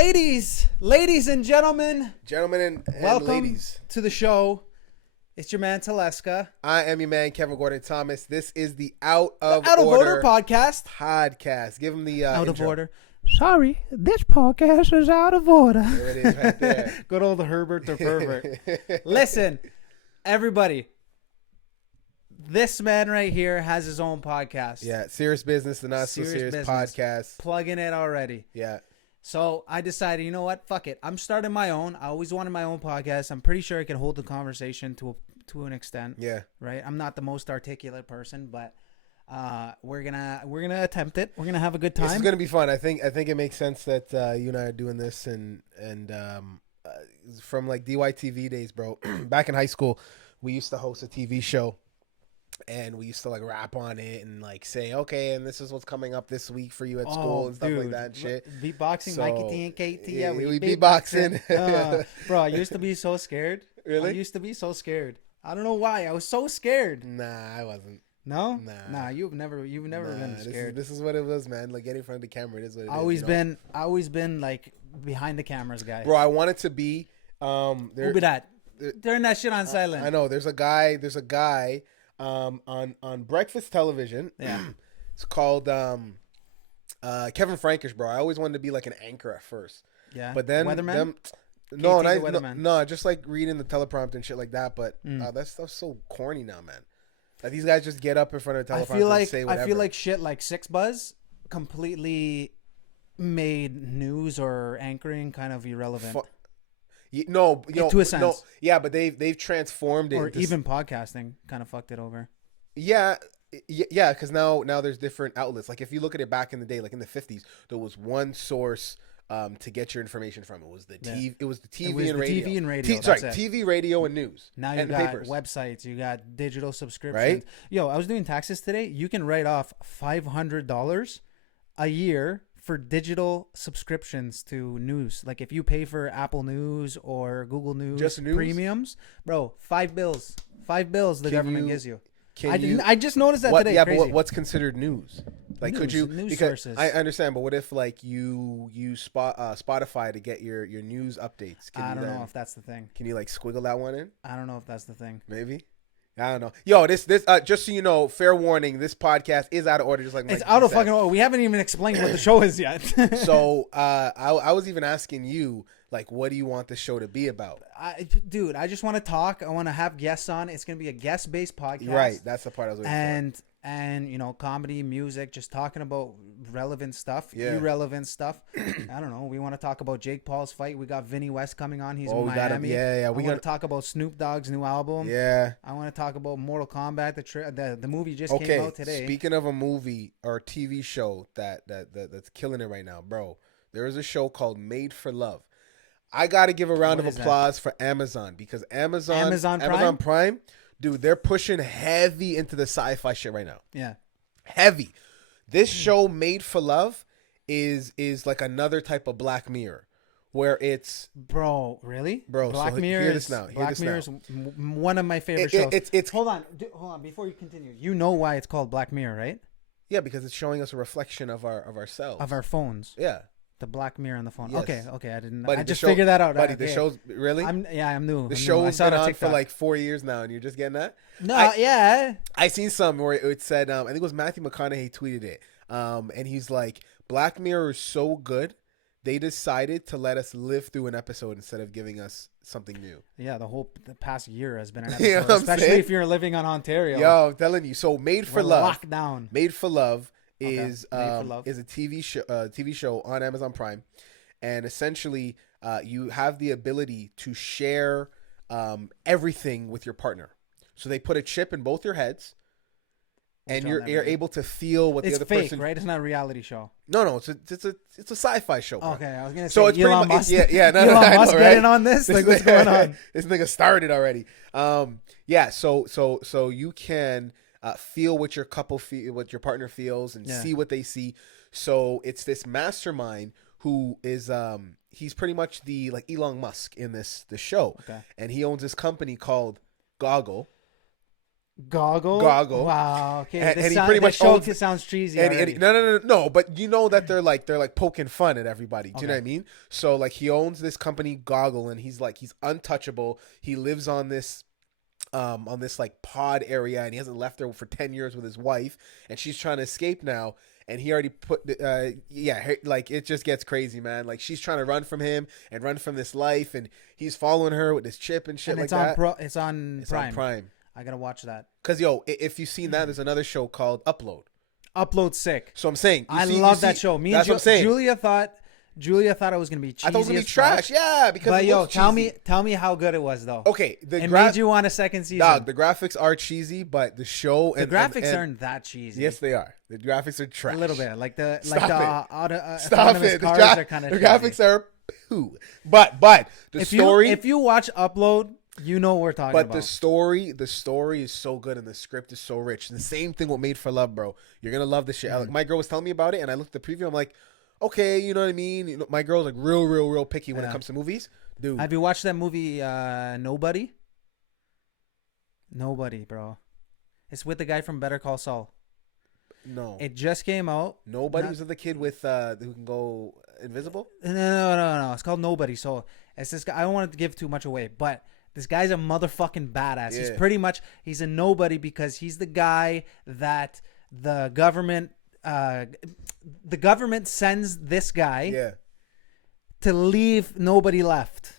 Ladies and gentlemen, and welcome ladies to the show. It's your man Teleska. I am your man Kevin Gordon Thomas. This is the Out of Order podcast. Give him the Out intro. of order. Sorry, this podcast is out of order. There it is, right there. Good old Herbert the pervert. Listen, everybody. This man right here has his own podcast. Yeah, Serious Business, the Not So Serious podcast. Plugging it already. Yeah. So I decided, you know what? Fuck it. I'm starting my own. I always wanted my own podcast. I'm pretty sure I can hold the conversation to an extent. Yeah. Right. I'm not the most articulate person, but we're gonna attempt it. We're gonna have a good time. This is gonna be fun. I think it makes sense that you and I are doing this, and from like DYTV days, bro. Back in high school, we used to host a TV show. And we used to like rap on it and like say, okay, and this is what's coming up this week for you at school and stuff like that and shit. Beatboxing, So, Mikey T and KT. Yeah, we beatboxing. Bro, I used to be so scared. Really? I used to be so scared. I don't know why. I was so scared. Nah, I wasn't. No? Nah. You've never been scared. This is what it was, man. Like getting in front of the camera, it is what it is. Always been like behind the cameras guy. Bro, I wanted to be Who be that? Turn that shit on silent. I know. There's a guy on breakfast television. Yeah. It's called Kevin Frankish, bro. I always wanted to be like an anchor at first. Yeah. But then Weatherman? No, just like reading the teleprompter and shit like that. But that stuff's so corny now, man. Like these guys just get up in front of the teleprompter and say whatever. I feel like shit like Six Buzz completely made news or anchoring kind of irrelevant. To a sense. No, yeah, but they've transformed it. Or even podcasting kind of fucked it over. Yeah, because now there's different outlets. Like if you look at it back in the day, like in the 50s, there was one source to get your information from. It was the TV. It was the TV and radio. TV and radio. TV, radio, and news. Now you got papers. Websites. You got digital subscriptions. Right? Yo, I was doing taxes today. You can write off $500 a year for digital subscriptions to news. Like if you pay for Apple News or Google News, Just news? Premiums, bro, $5 the government gives you. I just noticed that today. Yeah, Crazy. but what's considered news? Like, News, could you? news because sources. I understand, but what if like you use Spotify to get your news updates? I don't know if that's the thing. Can you like squiggle that one in? I don't know if that's the thing. Maybe. I don't know. Yo, this just so you know, fair warning, this podcast is out of order. Just like it's out of fucking order. We haven't even explained what the show is yet. So I was even asking you, like, what do you want the show to be about? Dude, I just want to talk. I want to have guests on. It's going to be a guest-based podcast. Right. That's the part I was waiting for. And you know, comedy, music, just talking about relevant stuff, yeah. irrelevant stuff. I don't know. We want to talk about Jake Paul's fight. We got Vinny West coming on. He's in Miami. Yeah. We want to talk about Snoop Dogg's new album. Yeah. I want to talk about Mortal Kombat. The movie just came out today. Speaking of a movie or TV show that's killing it right now, bro. There is a show called Made for Love. I got to give a round of applause for Amazon because Amazon Prime, dude, they're pushing heavy into the sci-fi shit right now. Yeah. Heavy. This show Made for Love is like another type of Black Mirror where it's... Bro, really? Bro, Black Mirror hear this now. Black Mirror is one of my favorite shows. It's Hold on, before you continue. You know why it's called Black Mirror, right? Yeah, because it's showing us a reflection of ourselves. Of our phones. Yeah. The Black Mirror on the phone. Yes. Okay, I didn't. Buddy, I just figured that out. Buddy, okay. the show's really. I'm new. The show's been on for like 4 years now, and you're just getting that. No, yeah. I seen some where it said, I think it was Matthew McConaughey tweeted it, and he's like, Black Mirror is so good, they decided to let us live through an episode instead of giving us something new. Yeah, the past year has been an episode, You know especially if you're living on Ontario. Yo, I'm telling you. So Made for Love. Lockdown. Made for Love is Love. is a TV show on Amazon Prime. And essentially, you have the ability to share everything with your partner. So they put a chip in both your heads, and you're able to feel what the other person. It's fake, right? It's not a reality show. No, it's a sci-fi show. Bro. Okay, I was gonna say. So it's Elon pretty much Musk, yeah. No, Elon I know, Musk right? getting on this. Like, what's going on? This nigga started already. Yeah. So you can feel what your what your partner feels, and see what they see. So it's this mastermind who is he's pretty much the like Elon Musk in this show. Okay. And he owns this company called Goggle. Goggle. Goggle. Wow. Okay. And he pretty much show owns. sounds cheesy. And no. But you know that they're like poking fun at everybody. Do you know what I mean? So like he owns this company Goggle, and he's untouchable. He lives on this like pod area, and he hasn't left there for 10 years with his wife, and she's trying to escape now. And he already put like it just gets crazy, man. Like she's trying to run from him and run from this life, and he's following her with this chip and shit, and it's like that. It's on It's Prime. on Prime. I gotta watch that. Cause if you've seen that, there's another show called Upload. Upload sick. So I'm saying I love that show. Me and Julia thought it was gonna be cheesy. I thought it was gonna be trash. Yeah, because but it yo, looks tell cheesy. me how good it was though. Okay, it made you want a second season. Dog, the graphics are cheesy, but the show the graphics aren't that cheesy. Yes, they are. The graphics are trash. A little bit, like the Stop it. cars are kind of. The graphics are poo. But the story. If you watch Upload, you know what we're talking about. But the story is so good, and the script is so rich. The same thing with Made for Love, bro. You're gonna love this shit. Like, my girl was telling me about it, and I looked at the preview. I'm like, okay, you know what I mean. You know, my girl's like real picky when it comes to movies, dude. Have you watched that movie Nobody? Nobody, bro. It's with the guy from Better Call Saul. No, it just came out. Nobody was the kid with who can go invisible. No. It's called Nobody. So it's this guy. I don't want to give too much away, but this guy's a motherfucking badass. Yeah. He's a nobody because he's the guy that the government sends this guy to leave nobody left.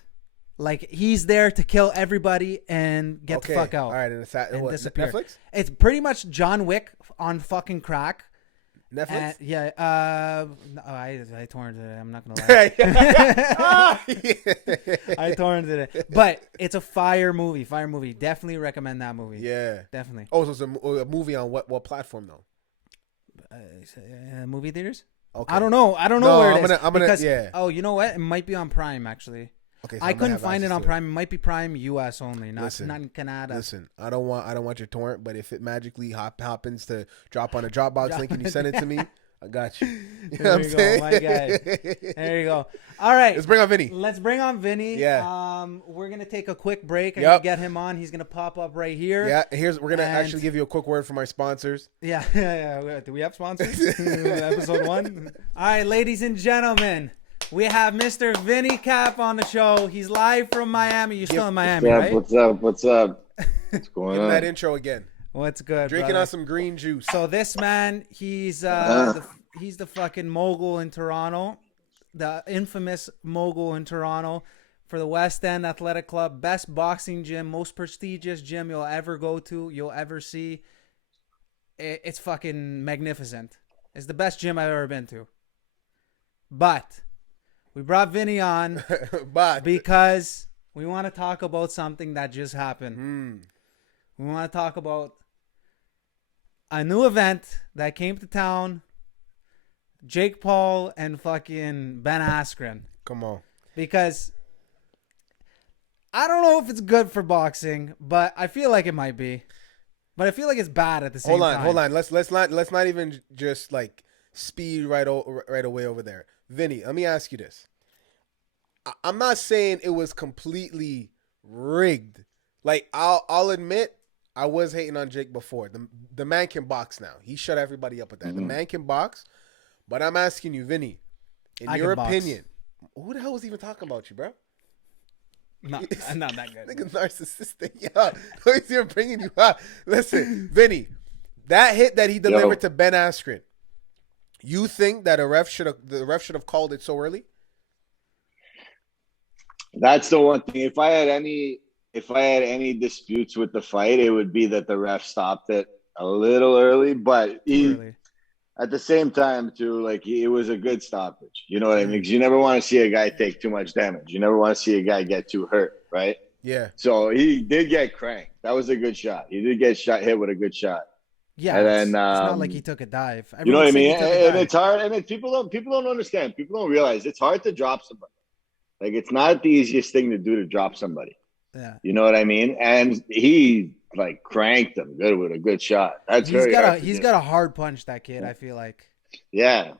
Like he's there to kill everybody and get the fuck out. All right, and disappear. Netflix? It's pretty much John Wick on fucking crack. Netflix? I torrented it. I'm not gonna lie. I torrented it, but it's a fire movie. Definitely recommend that movie. Yeah, definitely. Oh, so it's a movie on what platform though? Movie theaters. Okay. I don't know where it is. I'm gonna. Oh, you know what? It might be on Prime actually. Okay, so I couldn't find it on Prime. It might be Prime US only, not in Canada. Listen, I don't want your torrent, but if it magically happens to drop on a Dropbox link and you send it to me, I got you. You know what I'm saying? My guy. There you go. All right. Let's bring on Vinny. Yeah. We're gonna take a quick break and get him on. He's gonna pop up right here. Yeah. We're gonna actually give you a quick word from our sponsors. Yeah. Do we have sponsors? Episode 1. All right, ladies and gentlemen. We have Mr. Vinny Cap on the show. He's live from Miami. You're still in Miami, right? What's up? What's going on? Give him that intro again. What's good, Drinking brother? on some green juice. So this man, he's he's the fucking mogul in Toronto, the infamous mogul in Toronto for the West End Athletic Club, best boxing gym, most prestigious gym you'll ever go to, you'll ever see. It's fucking magnificent. It's the best gym I've ever been to. But we brought Vinny on because we want to talk about something that just happened. We want to talk about a new event that came to town. Jake Paul and fucking Ben Askren. Come on. Because I don't know if it's good for boxing, but I feel like it might be. But I feel like it's bad at the same time. Hold on. Let's not even just like speed right away over there. Vinny, let me ask you this. I'm not saying it was completely rigged. Like I'll admit I was hating on Jake before. The man can box now. He shut everybody up with that. Mm-hmm. The man can box. But I'm asking you, Vinny, in your opinion, who the hell was even talking about you, bro? Not that good. Nigga narcissistic. Yeah. You're bringing you up. Listen, Vinny, that hit that he delivered to Ben Askren, you think that the ref should have called it so early? That's the one thing. If I had any disputes with the fight, it would be that the ref stopped it a little early, but at the same time too, like it was a good stoppage. You know what I mean? Because you never want to see a guy take too much damage. You never want to see a guy get too hurt, right? Yeah. So he did get cranked. That was a good shot. He did get hit with a good shot. Yeah, and then, it's not like he took a dive. You know what I mean? And it's hard. And people don't understand. People don't realize it's hard to drop somebody. Like it's not the easiest thing to do to drop somebody. Yeah. You know what I mean? And he like cranked him good with a good shot. That's he's got a hard punch, that kid. I feel like. Yeah.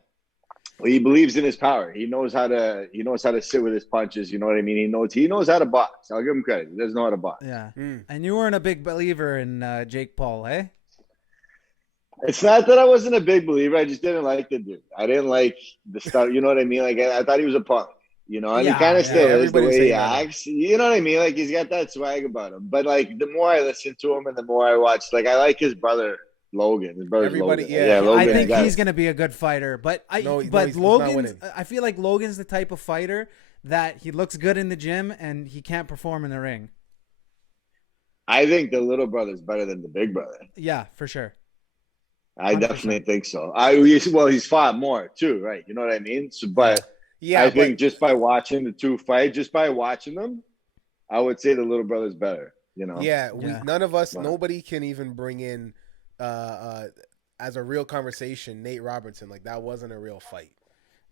he believes in his power. He knows how to sit with his punches. You know what I mean? He knows how to box. I'll give him credit. He does know how to box. Yeah. And you weren't a big believer in Jake Paul, eh? It's not that I wasn't a big believer. I just didn't like the dude. I didn't like the stuff. You know what I mean? Like I thought he was a punk. You know, and he kind of still is the way he acts. You know what I mean? Like he's got that swag about him. But like the more I listen to him and the more I watch, like I like his brother Logan. His brother's Logan. Logan. I think he's gonna be a good fighter. But Logan, I feel like Logan's the type of fighter that he looks good in the gym and he can't perform in the ring. I think the little brother's better than the big brother. Yeah, for sure. 100%. I definitely think so. He's fought more too, right? You know what I mean? So, but I think just by watching the two fight, just by watching them, I would say the little brother's better. You know? Yeah, none of us, nobody can even bring in as a real conversation Nate Robinson. Like that wasn't a real fight.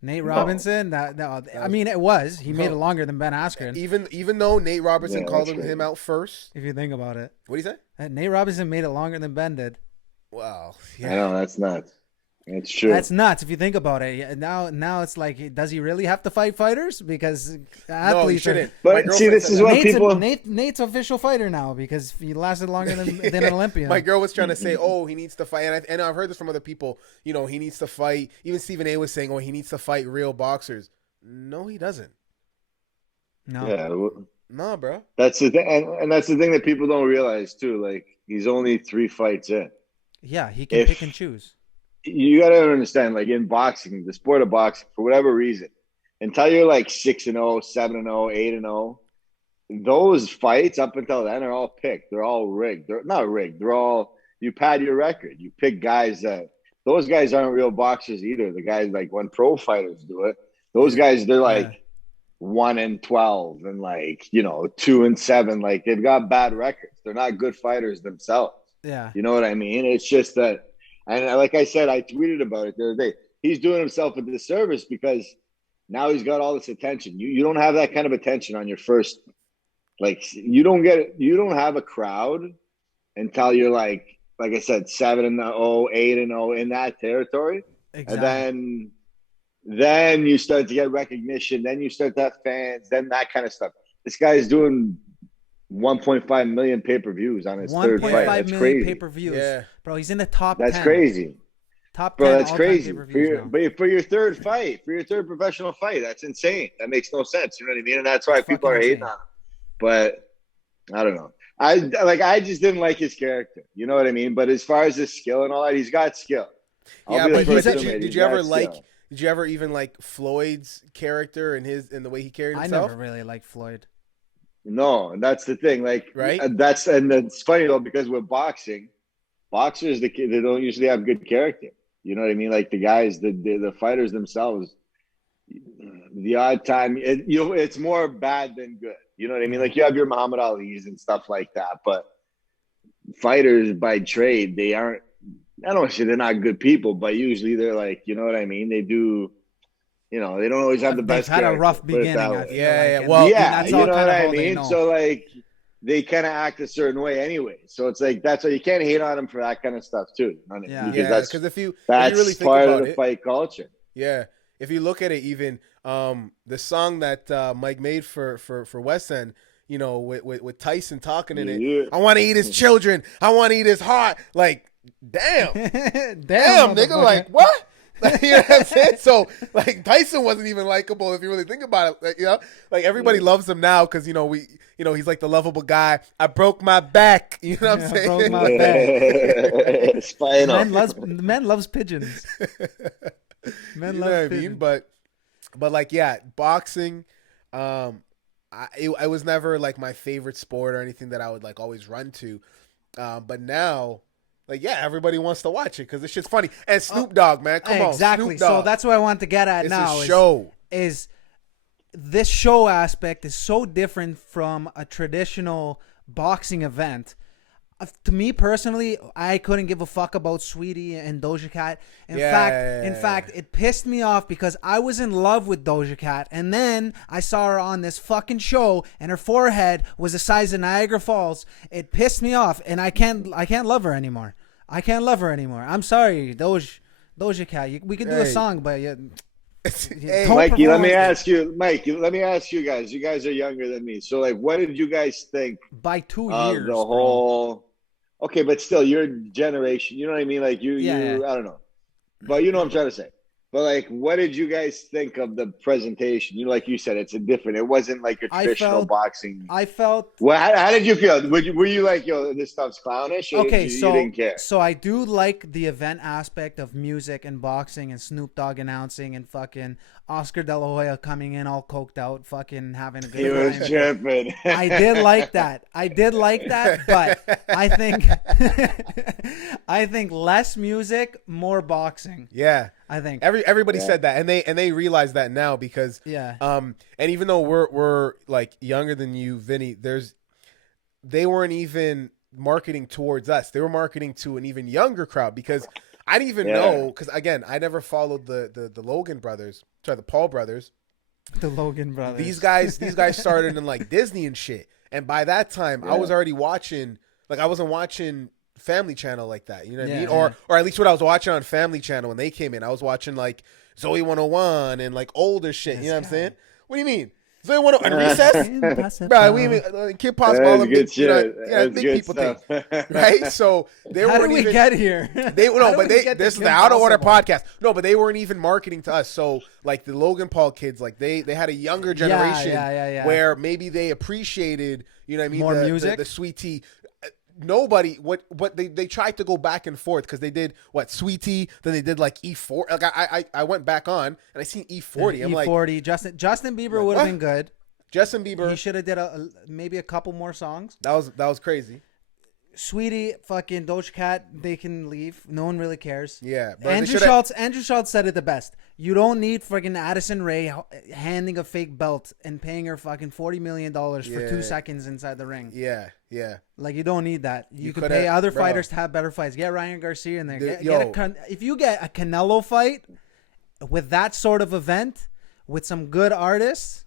Nate Robinson, I mean, it was. He made it longer than Ben Askren. Even though Nate Robinson called him out first. If you think about it. What do you say? Nate Robinson made it longer than Ben did. Wow. Yeah. I know, that's nuts. It's true. That's nuts if you think about it. Now it's like, does he really have to fight fighters? Because athletes no, he shouldn't. But see, this is what people. Nate's official fighter now because he lasted longer than an Olympian. My girl was trying to say, "Oh, he needs to fight," and I've heard this from other people. You know, he needs to fight. Even Stephen A. was saying, "Oh, he needs to fight real boxers." No, he doesn't. No. Yeah. No, bro. That's the thing, and that's the thing that people don't realize too. Like he's only 3 fights in. Yeah, he can pick and choose. You got to understand, like in boxing, the sport of boxing, for whatever reason, until you're like 6-0, 7-0, 8-0, those fights up until then are all picked. They're all rigged. They're not rigged. They're all, you pad your record. You pick guys those guys aren't real boxers either. The guys, like when pro fighters do it, those guys, they're like 1-12 and like, 2-7. Like they've got bad records. They're not good fighters themselves. Yeah. You know what I mean? It's just that, and like I said, I tweeted about it the other day. He's doing himself a disservice because now he's got all this attention. You don't have that kind of attention on your first, like you don't have a crowd until you're like I said, 7-0, 8-0 in that territory. Exactly. And then you start to get recognition. Then you start to have fans. Then that kind of stuff. This guy is doing 1.5 million pay-per-views on his third fight. 1.5 million pay-per-views. Yeah. Bro, he's in the top 10. That's crazy. Top 10. Bro, that's crazy. For your third fight, for your third professional fight, that's insane. That makes no sense. You know what I mean? And that's why people are hating on him. But I don't know. I just didn't like his character. You know what I mean? But as far as his skill and all that, he's got skill. But did you ever even like Floyd's character and the way he carried himself? I never really liked Floyd. No, and that's the thing. Like, right? It's funny though because with boxers, they don't usually have good character. You know what I mean? Like the guys, the fighters themselves, the odd time, it's more bad than good. You know what I mean? Like you have your Muhammad Ali's and stuff like that, but fighters by trade, they aren't. I don't say they're not good people, but usually they're like, you know what I mean? They do. They don't always have the best. They've had a rough beginning. Well, that's you know what I mean. So like, they kind of act a certain way anyway. So it's like that's why you can't hate on them for that kind of stuff too. You know what I mean? Because if you really think part about of the fight culture. Yeah, if you look at it, even the song that Mike made for West End, with Tyson talking in it. I want to eat his children. I want to eat his heart. Like, damn, nigga. Like what? You know what I'm saying? So, like, Tyson wasn't even likable if you really think about it. Like, like everybody loves him now because he's like the lovable guy. I broke my back. You know what I'm saying? I broke my back. Spinal. Man loves pigeons. Man loves pigeons. I mean? But like, boxing. It was never like my favorite sport or anything that I would like always run to. But now. Like, everybody wants to watch it because this shit's funny. And Snoop Dogg, man, come on. Exactly. So that's what I want to get at now. Is this show aspect is so different from a traditional boxing event. To me personally, I couldn't give a fuck about Sweetie and Doja Cat. In fact, it pissed me off because I was in love with Doja Cat, and then I saw her on this fucking show, and her forehead was the size of Niagara Falls. It pissed me off, and I can't love her anymore. I'm sorry, Doja Cat. We could do a song, but Hey, Mikey, let me ask you, guys. You guys are younger than me, so like, what did you guys think by 2 of the years, bro. whole? Okay, but still, your generation. You know what I mean? Like Yeah. I don't know, but you know what I'm trying to say. But like, what did you guys think of the presentation? You know, like you said, it's a different. It wasn't like your traditional boxing. I felt. Well, how did you feel? Were you like, yo, this stuff's clownish, or Okay, you didn't care? so I do like the event aspect of music and boxing and Snoop Dogg announcing and fucking Oscar De La Hoya coming in all coked out, fucking having a good He time. was tripping. I did like that. But I think I think less music, more boxing. Yeah. I think Everybody said that, and they realize that now because and even though we're like younger than you, Vinny, they weren't even marketing towards us. They were marketing to an even younger crowd because I didn't even know, because again, I never followed the Logan brothers, the Paul brothers. The Logan brothers. These guys started in like Disney and shit. And by that time I was already watching, like I wasn't watching Family Channel like that, you know what I mean? Or at least what I was watching on Family Channel when they came in, I was watching like Zoe 101 and like older shit. You know what I'm saying? What do you mean? Zoe 101 and Recess, bro? We even Kid Possible, good shit. Big people stuff. Thing, right? So they How weren't did we even get here? This is the Out of Order podcast. No, but they weren't even marketing to us. So like the Logan Paul kids, like they had a younger generation where maybe they appreciated, you know what I mean, more music, the sweet tea. Nobody what they tried to go back and forth because they did Sweetie, then they did like E4. Like I went back on and I seen E40. I'm E40. like, Justin Bieber would have been good. Justin Bieber, he should have did maybe a couple more songs. That was crazy. Sweetie, fucking Doja Cat, they can leave. No one really cares. Yeah, but Andrew Schultz said it the best. You don't need fucking Addison Rae handing a fake belt and paying her fucking $40 million for 2 seconds inside the ring. Yeah. Like, you don't need that. You could pay other fighters to have better fights. Get Ryan Garcia in there. If you get a Canelo fight with that sort of event with some good artists,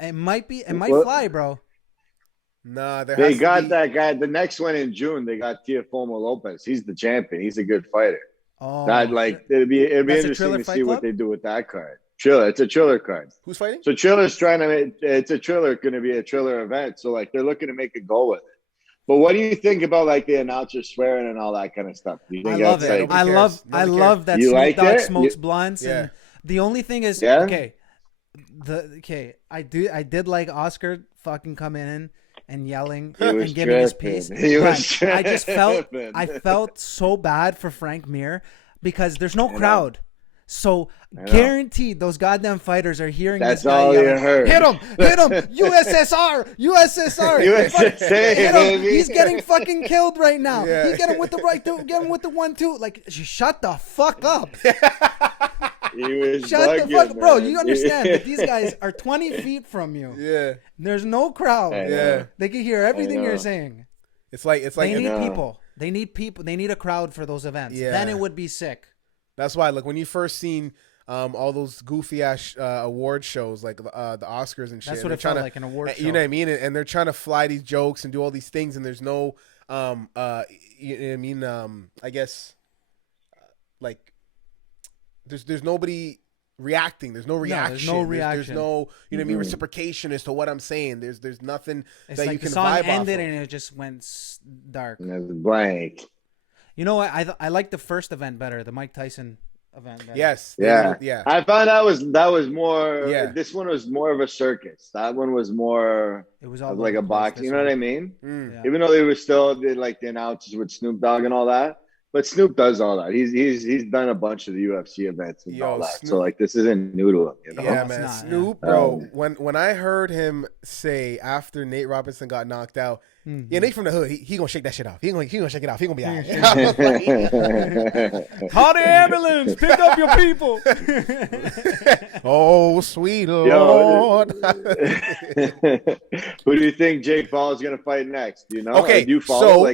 it might fly, bro. Nah, they got that guy. The next one in June, they got Teofimo Lopez. He's the champion. He's a good fighter. Oh, it'd be interesting to see what they do with that card. Triller, it's a Triller card. Who's fighting? So Triller's trying to make it's a Triller, going to be a Triller event. So like they're looking to make a go with it. But what do you think about like the announcer swearing and all that kind of stuff? Do you think I love it. I love that Snoop Dogg smokes blunts. And the only thing is, I did like Oscar fucking coming in and yelling and giving his piece. I felt so bad for Frank Mir because there's no crowd. So guaranteed those goddamn fighters are hearing this guy all yelling, you heard. Hit him, USSR. Hit him. He's getting fucking killed right now. Yeah. He's getting with the right, get him with the 1-2. Like, shut the fuck up. Shut the fuck, bro. You understand that these guys are 20 feet from you. Yeah. There's no crowd. Yeah. They can hear everything you're saying. It's like they need people. They need people. They need a crowd for those events. Yeah. Then it would be sick. That's why, like, when you first seen all those goofy ass award shows, like the Oscars and shit. That's what it felt like, an award show. You know what I mean? And they're trying to fly these jokes and do all these things, and there's no, you know what I mean? I guess, like, there's nobody reacting. There's no reaction. There's no reaction. There's no, you know what I mean, reciprocation as to what I'm saying. There's nothing it's that like you can the song vibe ended off of. and it just went dark. Blank. You know what? I like the first event better, the Mike Tyson event better. Yes. Yeah. I found that was more. Yeah. This one was more of a circus. That one was more. It was all like a box. You know what I mean? Yeah. Even though they were still did like the announcers with Snoop Dogg and all that. But Snoop does all that. He's done a bunch of the UFC events and all that. Snoop, so like this isn't new to him, you know? Yeah, man. Snoop, bro. When I heard him say after Nate Robinson got knocked out, Nate from the hood, he gonna shake that shit off. He gonna shake it off. He gonna be all right. Call the ambulance. Pick up your people. Oh, sweet Lord. Who do you think Jake Paul is gonna fight next? Do you know? Okay, do you follow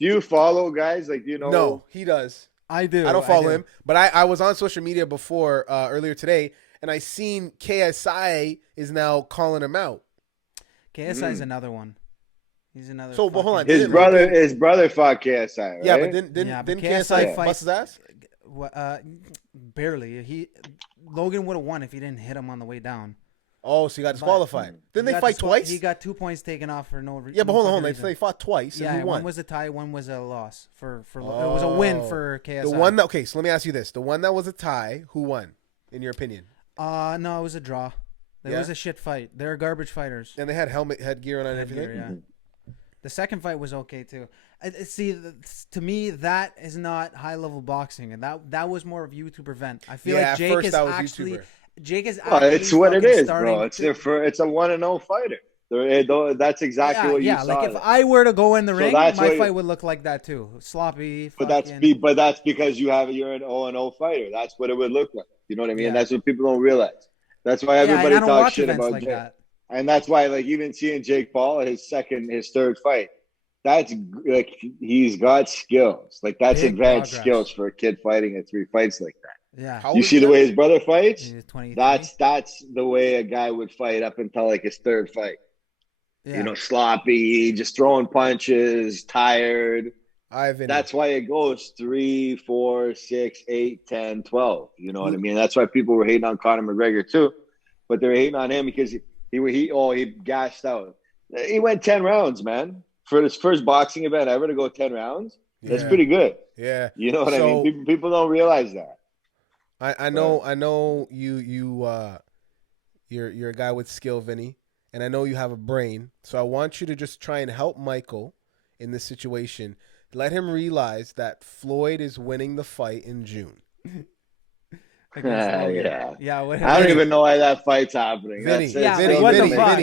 Do you follow guys? Like, do you know? No, he does. I do. I don't follow him. But I was on social media before, earlier today, and I seen KSI is now calling him out. KSI is another one. He's another. So, but hold on. His brother fought KSI, right? Yeah, but didn't KSI bust his ass? Barely. Logan would have won if he didn't hit him on the way down. Oh, so he got disqualified. Didn't they fight twice? He got 2 points taken off for no reason. Yeah, but hold on. They fought twice. Yeah, and who won? one was a tie, one was a loss. It was a win for KSI. The one that okay, so let me ask you this: the one that was a tie, who won, in your opinion? No, it was a draw. It was a shit fight. They're garbage fighters. And they had headgear on and everything. Yeah. The second fight was okay too. See, to me, that is not high level boxing, and that was more of you to prevent. I feel like Jake is actually. YouTuber. Jake is. It's what it is, bro. It's a 1-0 fighter. That's exactly what you saw. Like if I were to go in the ring, my fight would look like that too, sloppy. But that's because you're an 0-0 fighter. That's what it would look like. You know what I mean? Yeah. That's what people don't realize. That's why everybody talks shit about like Jake. that. And that's why, like, even seeing Jake Paul his third fight, that's like he's got skills. Like that's Big advanced progress. Skills for a kid fighting in 3 fights like that. Yeah. You see the way his brother fights? He's That's the way a guy would fight up until like his third fight. Yeah. Sloppy, just throwing punches, tired. That's why it goes 3, 4, 6, 8, 10, 12. You know what I mean? That's why people were hating on Conor McGregor too. But they're hating on him because he gassed out. He went 10 rounds, man. For his first boxing event ever to go 10 rounds. That's pretty good. Yeah. You know what I mean? People don't realize that. I know you're a guy with skill, Vinny, and I know you have a brain. So I want you to just try and help Michael in this situation. Let him realize that Floyd is winning the fight in June. Yeah. I don't even know why that fight's happening. Vinny, what the fuck?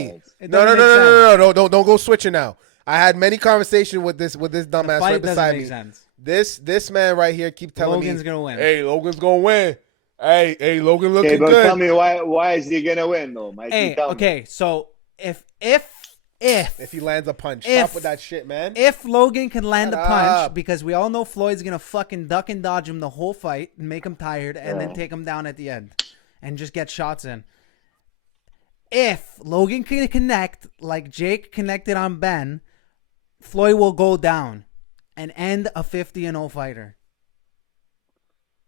No, don't go switching now. I had many conversations with this dumbass right beside me. Sense. This man right here keep telling Logan's gonna win. Hey, Logan's gonna win. Hey, Logan looking but good. Tell me why is he gonna win though, Mike? So if he lands a punch, stop with that shit, man. If Logan can land a punch, because we all know Floyd's gonna fucking duck and dodge him the whole fight and make him tired, and then take him down at the end, and just get shots in. If Logan can connect like Jake connected on Ben, Floyd will go down and end a 50-0 fighter.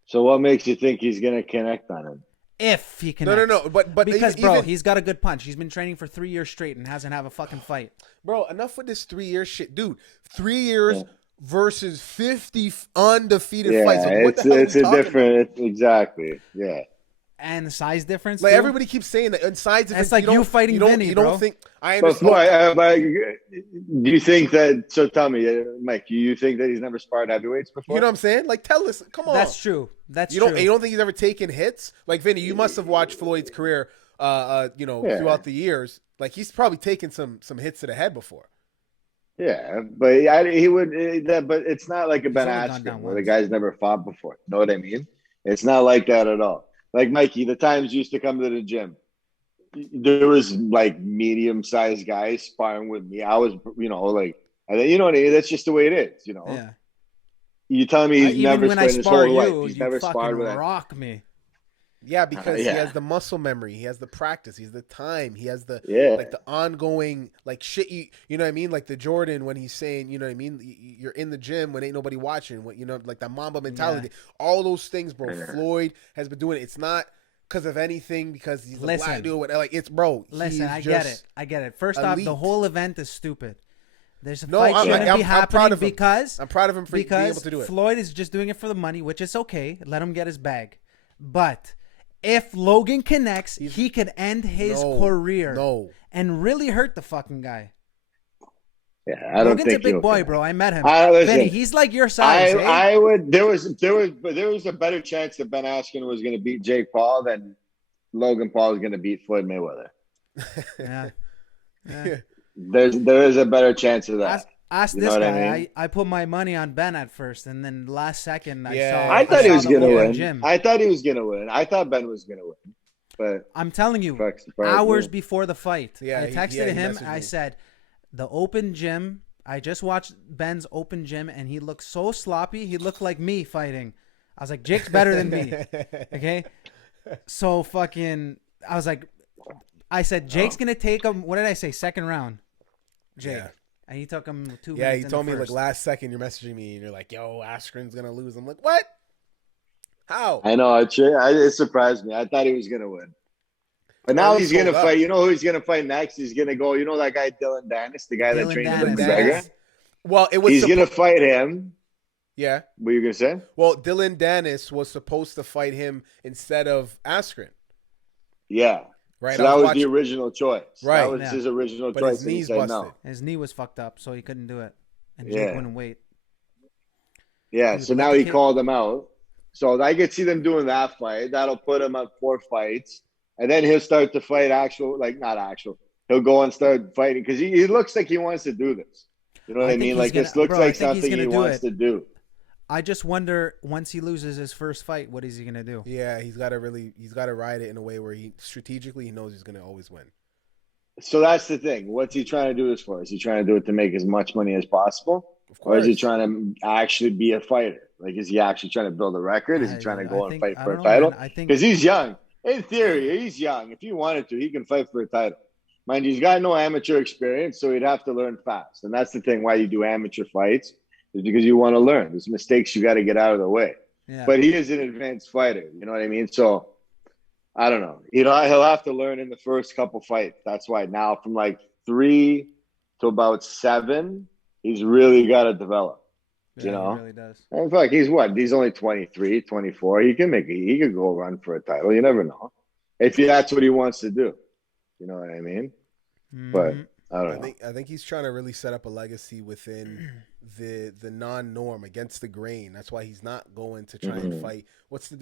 So what makes you think he's gonna connect on him? If he connects. No. But because he's got a good punch. He's been training for 3 years straight and hasn't had a fucking fight. Bro, enough with this 3 year shit, dude. 3 years versus 50 undefeated fights. So it's a different. Exactly. Yeah. And the size difference. Like too? Everybody keeps saying that. And size difference. It's like you fighting Vinny, You bro. don't think I understand? But do you think that? So tell me, Mike. Do you think that he's never sparred heavyweights before? You know what I'm saying? Like, tell us. Come on. That's true. You don't think he's ever taken hits? Like Vinny, you must have watched Floyd's career. Throughout the years, like he's probably taken some hits to the head before. Yeah, but he would. But it's not like a Ben Askren where the guy's never fought before. Know what I mean? It's not like that at all. Like Mikey, the times you used to come to the gym, there was like medium-sized guys sparring with me. I was, you know what I mean? That's just the way it is, you know. Yeah. You telling me he's never when I his spar whole you, life. He's you never fucking sparred with rock me. Yeah, because he has the muscle memory, he has the practice, he has the time, he has the like the ongoing like shit. You know what I mean? Like the Jordan when he's saying, you know what I mean? You're in the gym when ain't nobody watching. What like that Mamba mentality. Yeah. All those things, bro. Floyd has been doing it. It's not because of anything, because he's a black dude. Like it's bro. Listen, I get it. First off, the whole event is stupid. There's a fight going to be happening because I'm proud of him for being able to do it. Floyd is just doing it for the money, which is okay. Let him get his bag. But if Logan connects, he could end his career and really hurt the fucking guy. Yeah, I don't Logan's think a big boy, bro. I met him. Listen, he's like your size. I would. There was a better chance that Ben Askren was going to beat Jake Paul than Logan Paul is going to beat Floyd Mayweather. Yeah. There is a better chance of that. Ask this guy. I mean? I put my money on Ben at first, and then last second I thought he was going to win. I thought he was going to win. I thought Ben was going to win. But I'm telling you, hours before the fight, I texted him. I said, the open gym. I just watched Ben's open gym, and he looked so sloppy. He looked like me fighting. I was like, Jake's better than me. Okay, so I was like, I said Jake's gonna take him. What did I say? Second round, Jake. Yeah. And he took him 2 minutes. Yeah, he told me like last second you're messaging me and you're like, "Yo, Askren's gonna lose." I'm like, "What?" How? I know. It surprised me. I thought he was gonna win. But Well, now he he's gonna sold up. fight. You know who he's gonna fight next? He's gonna go. You know that guy Dylan Dennis, the guy that Dylan trains Dennis, with Dylan McGregor. Dennis. Well, it was. He's gonna fight him. Yeah. What are you gonna say? Well, Dylan Dennis was supposed to fight him instead of Askren. Yeah. Right. So that was the original choice. Right. That was his original but choice. His and he knee's said busted. no. His knee was fucked up, so he couldn't do it, and Yeah. Jake wouldn't wait. Yeah. Dude, So let now the he kid- called him out. So I could see them doing that fight. That'll put him at 4 fights, and then he'll start to fight not actual. He'll go and start fighting because he looks like he wants to do this. You know what I mean? Like this looks like something he wants to do. I just wonder once he loses his first fight, what is he gonna do? Yeah, he's got to ride it in a way where he strategically he knows he's going to always win. So that's the thing. What's he trying to do this for? Is he trying to do it to make as much money as possible? Of course. Or is he trying to actually be a fighter? Like, is he actually trying to build a record? Is he trying to go and fight for a title? Because he's young. In theory, he's young. If he wanted to, he can fight for a title. Mind you, he's got no amateur experience, so he'd have to learn fast. And that's the thing why you do amateur fights is because you want to learn. There's mistakes you got to get out of the way. Yeah. But he is an advanced fighter. You know what I mean? So, I don't know. You know, he'll have to learn in the first couple fights. That's why now from like 3 to about 7, he's really got to develop. Yeah, You know? he really does. In fact, he's only 23, 24. He could go run for a title. You never know. If that's what he wants to do. You know what I mean? Mm-hmm. But I don't know. I think he's trying to really set up a legacy within the non-norm, against the grain. That's why he's not going to try and fight. What's the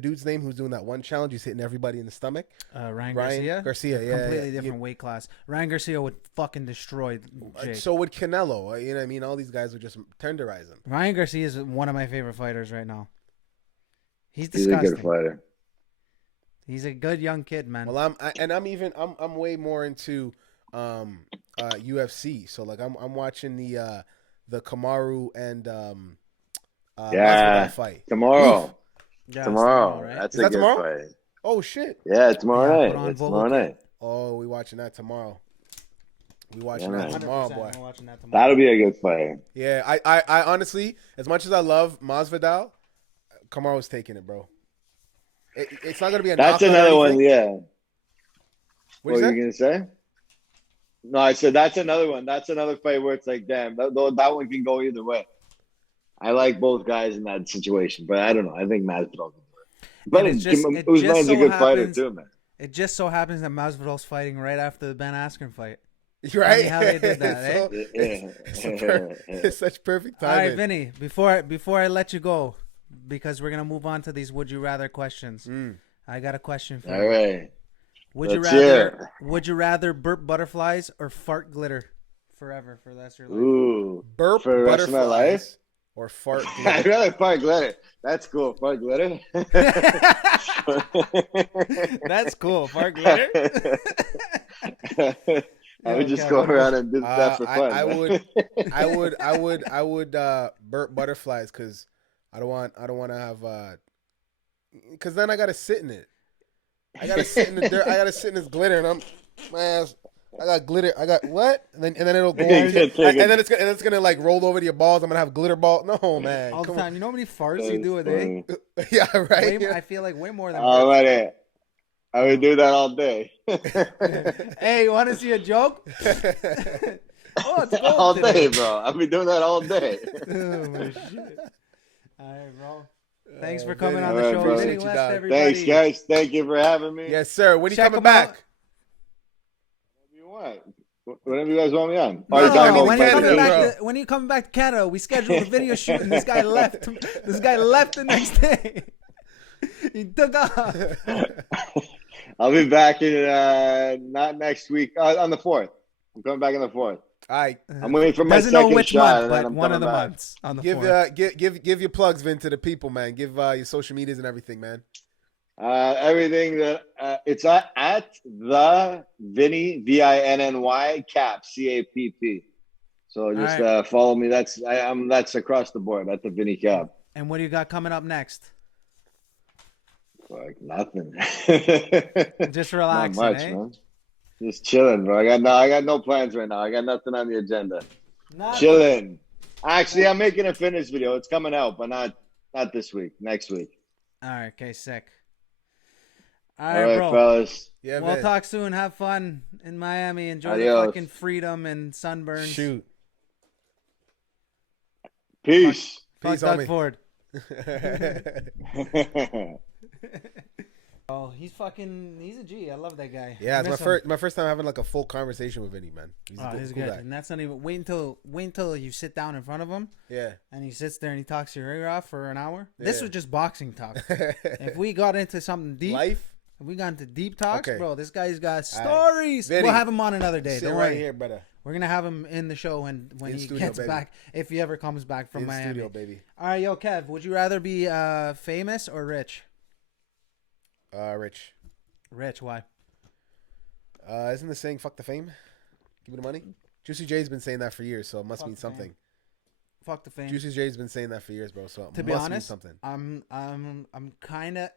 dude's name who's doing that one challenge? He's hitting everybody in the stomach. Ryan Garcia. Yeah, completely different weight class. Ryan Garcia would fucking destroy Jake. So would Canelo. You know what I mean? All these guys would just tenderize him. Ryan Garcia is one of my favorite fighters right now. He's He's disgusting. a good fighter. He's a good young kid, man. Well, I'm way more into UFC. So like I'm watching the Kamaru and Masvidal fight Tomorrow. Yeah, it's Tomorrow. right? That's Is a that good tomorrow? fight. Oh shit! Yeah, tomorrow Yeah, night. put on It's Volvo tomorrow Kid. night. Oh, we watching that tomorrow. We watching Yeah, that man. tomorrow, 100% boy. I'm watching that tomorrow. That'll be a good fight. Yeah, I honestly, as much as I love Masvidal, Kamaru's taking it, bro. It's not gonna be a That's knockout or another one, anything. yeah. What What is were that? you gonna say? No, I said that's another one. That's another fight where it's like, damn, that one can go either way. I like both guys in that situation, but I don't know. I think Masvidal can do it. But And it Usman's just a so good fighter happens- too, man. It just so happens that Masvidal's fighting right after the Ben Askren fight. Right? Funny how they did that, eh? It's such perfect All timing. right, Vinny. Before I let you go, because we're gonna move on to these would you rather questions. I got a question for All you. right. Would you Let's hear rather? Would you rather burp butterflies or fart glitter forever for the rest of your life? Ooh. Burp For the rest of my life? butterflies or fart I'd glitter? rather fart glitter. That's cool. Fart glitter. That's cool. Fart glitter. I would just Okay, go what around and do that for fun. I would burp butterflies because I don't want to have because then I gotta sit in it. I gotta sit in the dirt. I gotta sit in this glitter, and I got glitter. I got what? And then it'll go. And then it's gonna like roll over to your balls. I'm gonna have glitter ball. No, man. All the Come time. You know how many farts you do a day? on. Yeah, right. I feel like way more than. Alrighty. I would do that all day. Hey, you want to see a joke? Oh, it's cold all today. day, bro. I'll be doing that all day. Oh, my shit. All right, bro. Thanks for coming Vinny, on the all right, show. bro. Vinny Appreciate you, West, dog. everybody. Thanks, guys. Thank you for having me. Yes, sir. When are you Check coming him out. back? Whatever you want. Whenever you guys want me on. No, Are you talking about when are you fighting? coming Canada, back? When are you coming back to Canada? We scheduled a video shoot, and this guy left. This guy left the next day. He took off. I'll be back in not next week. On the 4th. I'm coming back on the 4th. All right. I'm waiting for my Doesn't know second which shot. month, and then but I'm one of coming the back. months on the Give 4th. give your plugs, Vin, to the people, man. Give your social medias and everything, man. Everything that it's at the Vinny VINNY Cap CAPP. So just All follow me. That's across the board at the Vinny Cap. And what do you got coming up next? Like nothing. Just Not relaxing, much, eh? man. Just chilling, bro. I got no plans right now. I got nothing on the agenda. Not- Chilling. Actually, I'm making a fitness video. It's coming out, but not this week. Next week. All right. Okay. Sick. All All right, right, bro. fellas. Yeah, We'll man. talk soon. Have fun in Miami. Enjoy the Adios. fucking freedom and sunburns. Shoot. Peace. Fuck Peace, Doug homie. Ford. Oh, he's a G. I love that guy. Yeah, I miss it's him. my first time having like a full conversation with Vinny, man. He's a He's cool good. guy. And that's not even wait until you sit down in front of him Yeah. and he sits there and he talks your ear off for an hour. This Yeah. was just boxing talk. If we got into something deep, Life. if we got into deep talks, Okay. bro, this guy's got All right. stories. Vinny, we'll have him on another day. Sit Don't right worry. here, brother. We're gonna have him in the show when In he studio, gets baby. back, if he ever comes back from In Miami. studio, baby. All right, yo, Kev, would you rather be famous or rich? Rich. Rich, why? Isn't the saying "fuck the fame"? Give me the money. Juicy J's been saying that for years, so it must Fuck mean the fame. something. Fuck the fame. Juicy J's been saying that for years, bro. So it To be must honest, mean something. I'm kind of.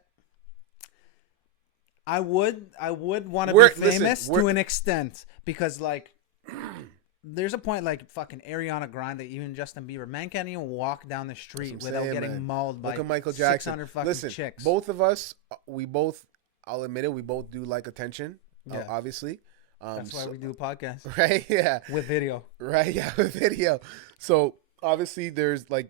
I would want to be We're- famous listen, to an extent because like, there's a point like fucking Ariana Grande, even Justin Bieber, man can't even walk down the street That's what I'm without saying, getting man. mauled by Look at Michael Jackson. 600 fucking Listen, chicks. both of us, I'll admit it, we both do like attention. Yeah. Obviously. That's why we do a podcast Right? Yeah. with video. Right, yeah, with video. So obviously, there's like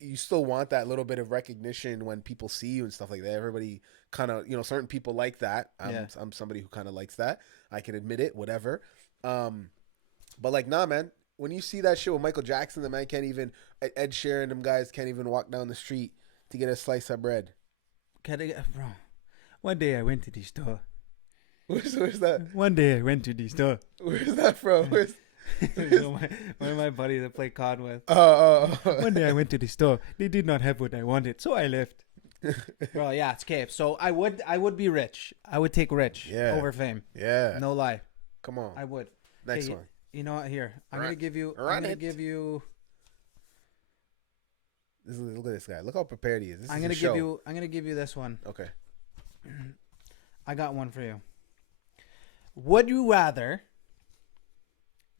you still want that little bit of recognition when people see you and stuff like that. Everybody kind of, certain people like that. I'm somebody who kind of likes that. I can admit it, whatever. But like, nah, man. When you see that shit with Michael Jackson, the man can't even Ed Sheeran, them guys can't even walk down the street to get a slice of bread. Bro, one day I went to the store. Where's that? One day I went to the store. Where's that from? Where's One of my buddies I play COD with. Oh. One day I went to the store. They did not have what I wanted, so I left. Bro, yeah, it's Cape. So I would be rich. I would take rich over fame. Yeah. No lie. Come on. I would. Next Okay, one. You know what? Here, I'm gonna give you. Run I'm gonna it. give you. Look at this guy. Look how prepared he is. This I'm is gonna a give show. you. I'm gonna give you this one. Okay. I got one for you. Would you rather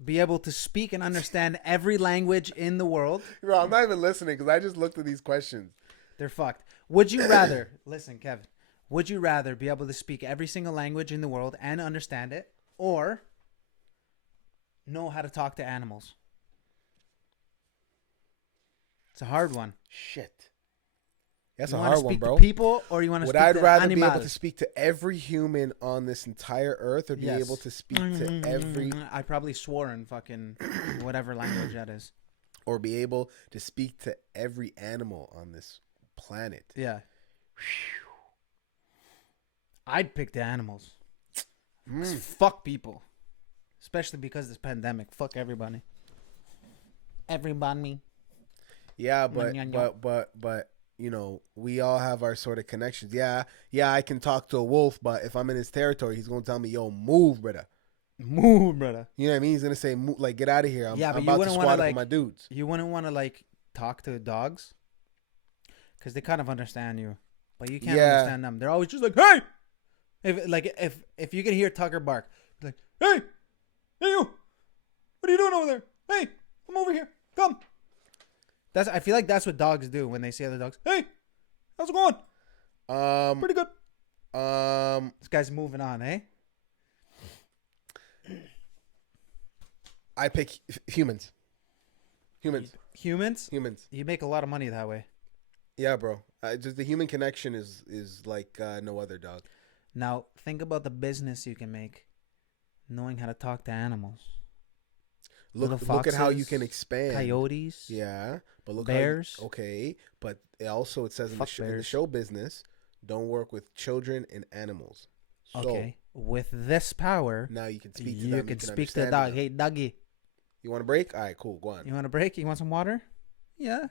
be able to speak and understand every language in the world? Bro, I'm not even listening because I just looked at these questions. They're fucked. Would you rather, listen, Kevin, would you rather be able to speak every single language in the world and understand it, or know how to talk to animals? It's a hard one. Shit. That's You a wanna hard one, speak bro. to people, or you want to Would speak I to rather be able animals? to speak to every human on this entire earth or be Yes. able to speak to every I probably swore in fucking whatever language that is. or be able to speak to every animal on this planet? Yeah. I'd pick the animals. 'Cause fuck people. Especially because this pandemic. Fuck everybody. Everybody. Yeah, Nyah, but we all have our sort of connections. Yeah, I can talk to a wolf, but if I'm in his territory, he's gonna tell me, "Yo, move, brother." Move, brother. You know what I mean? He's gonna say, "Move, like, get out of here." I'm Yeah, but I'm you about to wouldn't squat wanna, up like- with my dudes. You wouldn't want to like talk to dogs because they kind of understand you, but you can't Yeah. understand them. They're always just like, "Hey!" If you can hear Tucker bark, like, "Hey, hey you, what are you doing over there? Hey, come over here, come." I feel like that's what dogs do when they see other dogs. Hey, how's it going? Pretty good. This guy's moving on, eh? I pick humans. Humans. Humans. You make a lot of money that way. Yeah, bro. Just the human connection is like no other, dog. Now think about the business you can make, knowing how to talk to animals. Look Little at how you foxes, can expand. Coyotes. Yeah, but look Bears. Okay, but it says in Fuck in the bears. show business, don't work with children and animals. So Okay. With this power, now you can speak to you them. can you speak to the understand dog. them. Hey, doggy, You want a break? All right, cool. Go on. you want a break? You want some water? Yeah.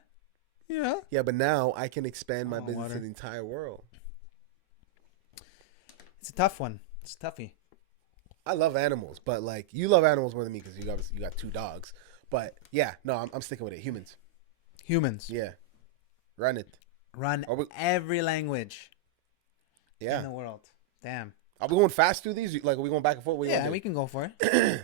Yeah. Yeah, but now I can expand my Oh, business water. to the entire world. It's a tough one. It's a toughie. I love animals, but like you love animals more than me because you got 2 dogs. But yeah, no, I'm sticking with it. Humans. Humans Yeah, run it. run Are we- every language in the Yeah. world. Damn. Are we going fast through these? Like, are we going back and forth? What you Yeah, wanna we do? can go for it.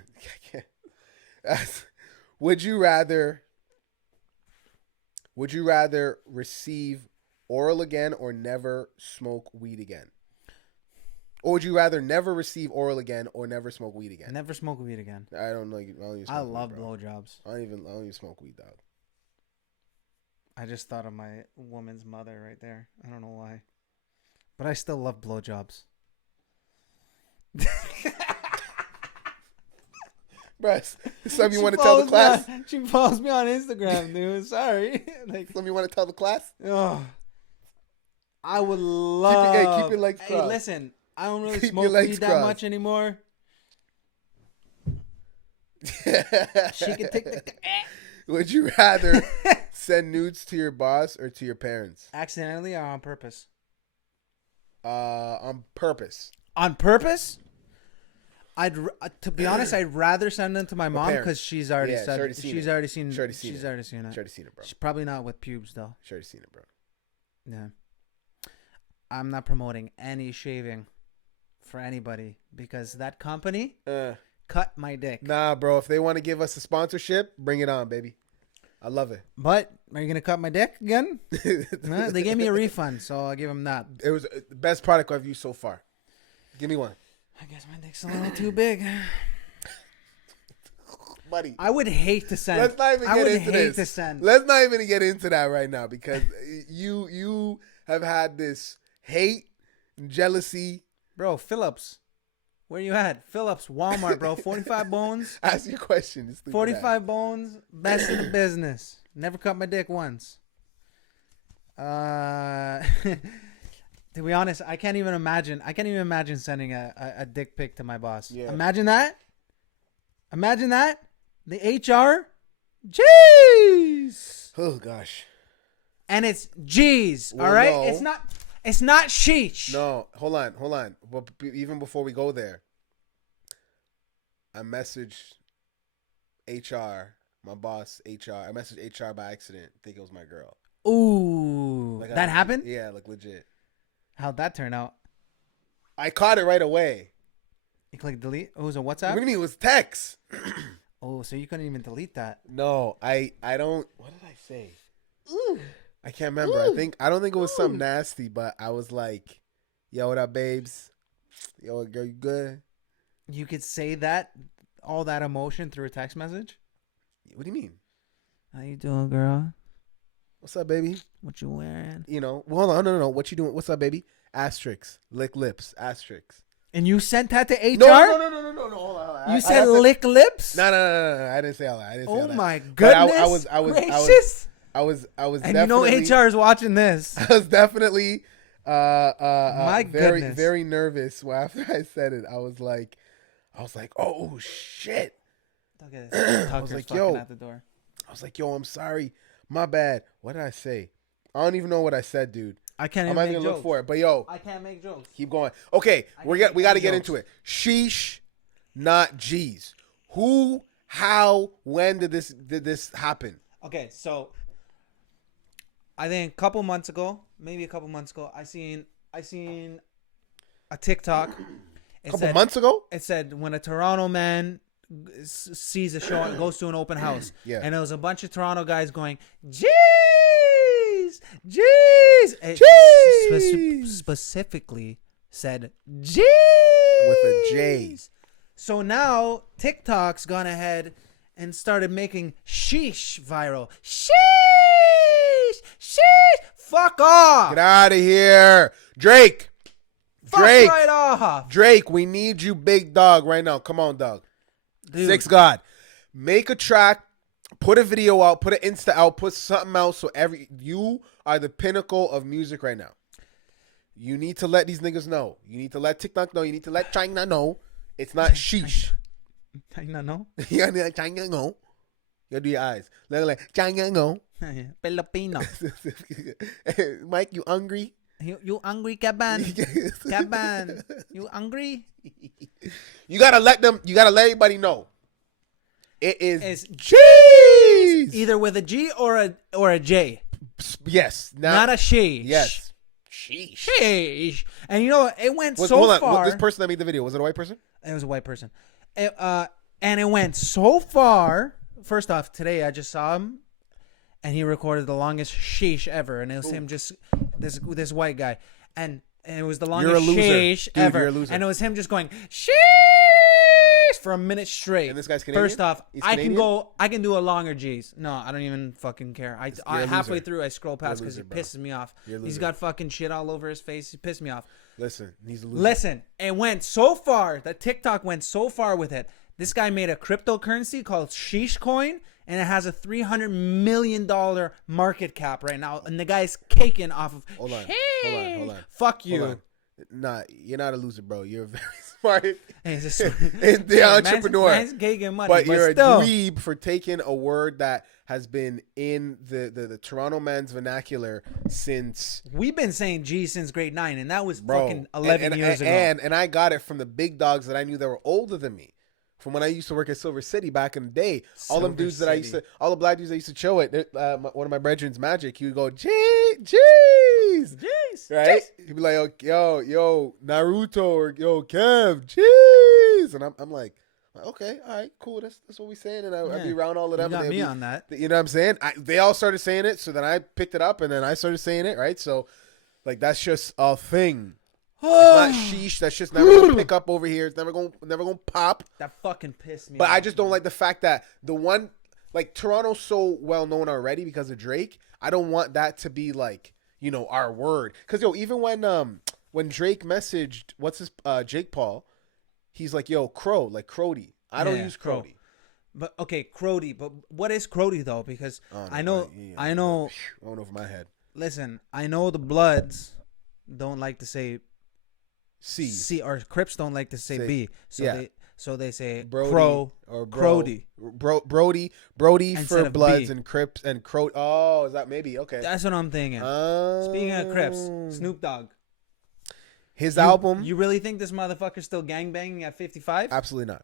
Would you rather receive oral again or never smoke weed again? Or would you rather never receive oral again or never smoke weed again? Never smoke weed again. I don't know. I don't even smoke I weed, love bro. blowjobs. I don't even smoke weed, dog. I just thought of my woman's mother right there. I don't know why. But I still love blowjobs. Bro, something you want to tell the class? She follows me on Instagram, dude. Sorry. Like, Something you want to tell the class? oh, I would love. Keep your legs crossed. Hey, listen. I don't really Keep smoke your legs weed that crossed. much anymore. She can take the. Would you rather send nudes to your boss or to your parents? Accidentally or on purpose? On purpose. On purpose? To be honest, I'd rather send them to my mom parents. because she's already Yeah, said seen she's it. already seen She's already seen she's it. already seen it. She's already seen it, bro. She's probably not with pubes though. She's already seen it, bro. Yeah. I'm not promoting any shaving for anybody because that company cut my dick. Nah, bro. If they want to give us a sponsorship, bring it on, baby. I love it. But are you gonna cut my dick again? No, they gave me a refund, so I'll give them that. It was the best product I've used so far. Give me one. I guess my dick's a little too big. Buddy. I would hate to send. Let's not even get into this. To send. Let's not even get into that right now because you have had this hate and jealousy. Bro, Phillips. Where you at? Phillips, Walmart, bro. 45 bones. Ask your question. 45 bones. Best in the business. Never cut my dick once. To be honest, I can't even imagine. I can't even imagine sending a dick pic to my boss. Yeah. Imagine that. Imagine that. The HR. Jeez. Oh gosh. And it's G's. Well, all right. no. It's not sheesh. No, hold on. But even before we go there, I messaged HR, my boss, HR. I messaged HR by accident. Think it was my girl. Ooh, Like, that happened? Yeah, like legit. How'd that turn out? I caught it right away. You click delete. Oh, it was a What WhatsApp. do you mean? It was text. Oh, so you couldn't even delete that. No, I don't. What did I say? I can't remember. I don't think it was something nasty, but I was like, "Yo, what up, babes? Yo, girl, you good?" You could say that, all that emotion through a text message. What do you mean? How you doing, girl? What's up, baby? What you wearing? You know, well, hold on, no. What you doing? What's up, baby? Asterisks, lick lips, asterisks. And you sent that to HR? No. Hold on. You said lick lips? No. I didn't say all that. Oh my But goodness! Gracious. I was And you know HR is watching this. I was definitely My very goodness. very nervous after I said it. I was like, oh shit. Look at this. I was Tucker's like, fucking yo. at the door. I was like, yo, I'm sorry. My bad. What did I say? I don't even know what I said, dude. I can't I'm even not make even gonna jokes. look for it. But yo, I can't make jokes. keep going. Okay, we got to get into it. Sheesh, not G's. Who, how, when did this happen? Okay, so I think a couple months ago, I seen a TikTok. A couple months ago? It said when a Toronto man sees a show and goes to an open house. Yeah. And there was a bunch of Toronto guys going, Jeez! Jeez! It Jeez! specifically said, Jeez! With a J. So now TikTok's gone ahead and started making sheesh viral. Sheesh! Sheesh! Fuck off! Get out of here. Drake. Fuck Drake. right off! Drake, we need you, big dog, right now. Come on, dog. Dude. Six God. Make a track. Put a video out. Put an Insta out. Put something out. So you are the pinnacle of music right now. You need to let these niggas know. You need to let TikTok know. You need to let China know. It's not sheesh. China, no? You gotta let China know. You gotta do your eyes. Like China know. Filipino. Mike, you hungry? You hungry, Caban? Caban. You hungry? You gotta let everybody know. It is It's cheese. either with a G or a J. Yes. Not a she. Yes. Sheesh. Sheesh. And you know what? It went so hold on. far. This person that made the video, was it a white person? It was a white person. And it went so far. First off, today I just saw him, and he recorded the longest sheesh ever, and it was him just This white guy, and it was the You're a longest loser. sheesh Dude, ever, you're a loser. and it was him just going sheesh for a minute straight. And this guy's Canadian? First off, He's I Canadian? can do a longer G's. No, I don't even fucking care. I You're a halfway loser. through I scroll past because loser, it bro. pisses me off. You're a He's loser. got fucking shit all over his face. He pissed me off. Listen, he's a loser. Listen, it went so far that TikTok went so far with it. This guy made a cryptocurrency called Sheesh Coin, and it has a $300 million market cap right now. And the guy's caking off of. Hold on. Fuck you. Hold on. Nah, you're not a loser, bro. You're very smart. Hey, it's just, And the entrepreneur. Man's caking money, But you're still. a dweeb for taking a word that has been in the Toronto man's vernacular since. We've been saying G since grade 9, and that was Bro, fucking 11 years ago. And I got it from the big dogs that I knew that were older than me. From when I used to work at Silver City back in the day. All them dudes that I used to, all the black dudes I used to chill with, one of my brethren's Magic, he would go, jeez. Right? He'd be like, yo, Naruto, or yo, Kev, jeez. And I'm like, okay, all right, cool. That's what we saying. And I'd be around all of them. You got and me on that. You know what I'm saying? They all started saying it. So then I picked it up and then I started saying it, right? So, like, that's just a thing. It's not sheesh. That's just never gonna pick up over here. It's never gonna pop. That fucking pissed me But off. I just don't like the fact that the one, like, Toronto's so well known already because of Drake. I don't want that to be like, you know, our word. Because even when Drake messaged Jake Paul, he's like, yo, crow, like Crody. I don't use crow. Crody. But okay, Crody. But what is Crody though? Because I know. Going over my head. Listen, I know the Bloods don't like to say C, or Crips don't like to say B. So they say Brody Crow or Crody. Brody Instead for of Bloods B. and Crips and Crow. Oh, is that maybe okay? That's what I'm thinking. Speaking of Crips, Snoop Dogg. His album. You really think this motherfucker's still gangbanging at 55? Absolutely not.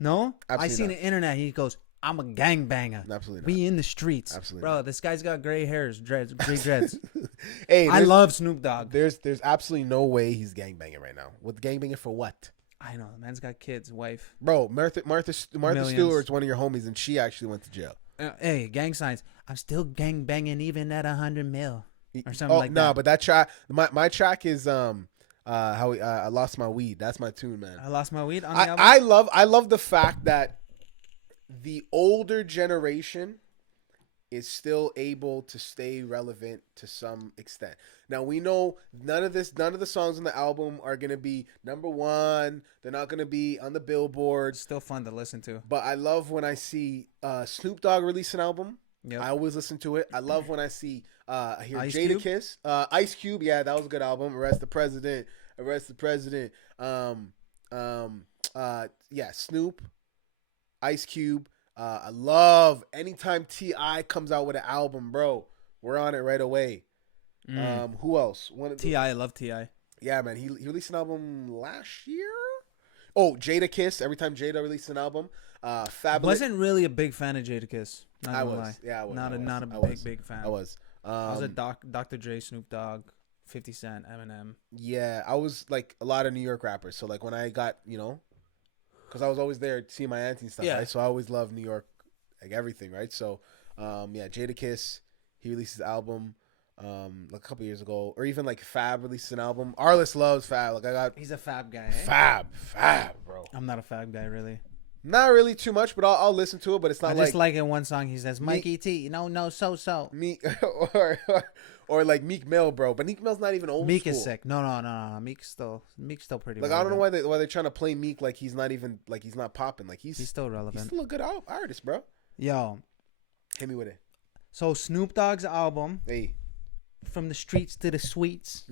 No? Absolutely I seen not. the internet. He goes, I'm a gangbanger. Absolutely not. We in the streets. Absolutely Bro, not. this guy's got gray hairs, gray dreads. Hey, I love Snoop Dogg. There's absolutely no way he's gangbanging right now. With gangbanging for what? I know. The man's got kids, wife. Bro, Martha Millions. Stewart's one of your homies, and she actually went to jail. Hey, gang signs. I'm still gangbanging even at 100 mil. Or something like that. No, but that track, my track is I lost my weed. That's my tune, man. I lost my weed on the album. I love the fact that the older generation is still able to stay relevant to some extent. Now we know none of the songs on the album are gonna be number one. They're not gonna be on the billboards. Still fun to listen to. But I love when I see Snoop Dogg release an album. Yep. I always listen to it. I love when I see I hear Ice Jada Cube? Kiss, Ice Cube. Yeah, that was a good album. Arrest the President. Yeah, Snoop, Ice Cube. I love anytime T.I. comes out with an album, bro. We're on it right away. Who else? T.I. I love T.I. Yeah, man. He released an album last year. Oh, Jada Kiss. Every time Jada released an album, Fabulous. Wasn't really a big fan of Jada Kiss. Not gonna lie. Yeah, I was. Not a big fan. I was. I was a Dr. Dre, Snoop Dogg, 50 Cent, Eminem. Yeah, I was like a lot of New York rappers. So like when I got, because I was always there to see my auntie and stuff, right? So I always loved New York, like everything, right? So, yeah, Jada Kiss, he released his album like a couple years ago, or even like Fab released an album. Arliss loves Fab. Like He's a Fab guy. Fab, bro. I'm not a Fab guy, really. Not really too much, but I'll listen to it. But it's not I just like in one song he says, Mikey T, no, so. Meek or like Meek Mill, bro. But Meek Mill's not even old Meek school. is sick. No. Meek's still pretty Like, relevant. I don't know why they're trying to play Meek like he's not even, like he's not popping. Like he's still relevant. He's still a good artist, bro. Yo. Hit me with it. So Snoop Dogg's album, Hey. From the Streets to the Sweets.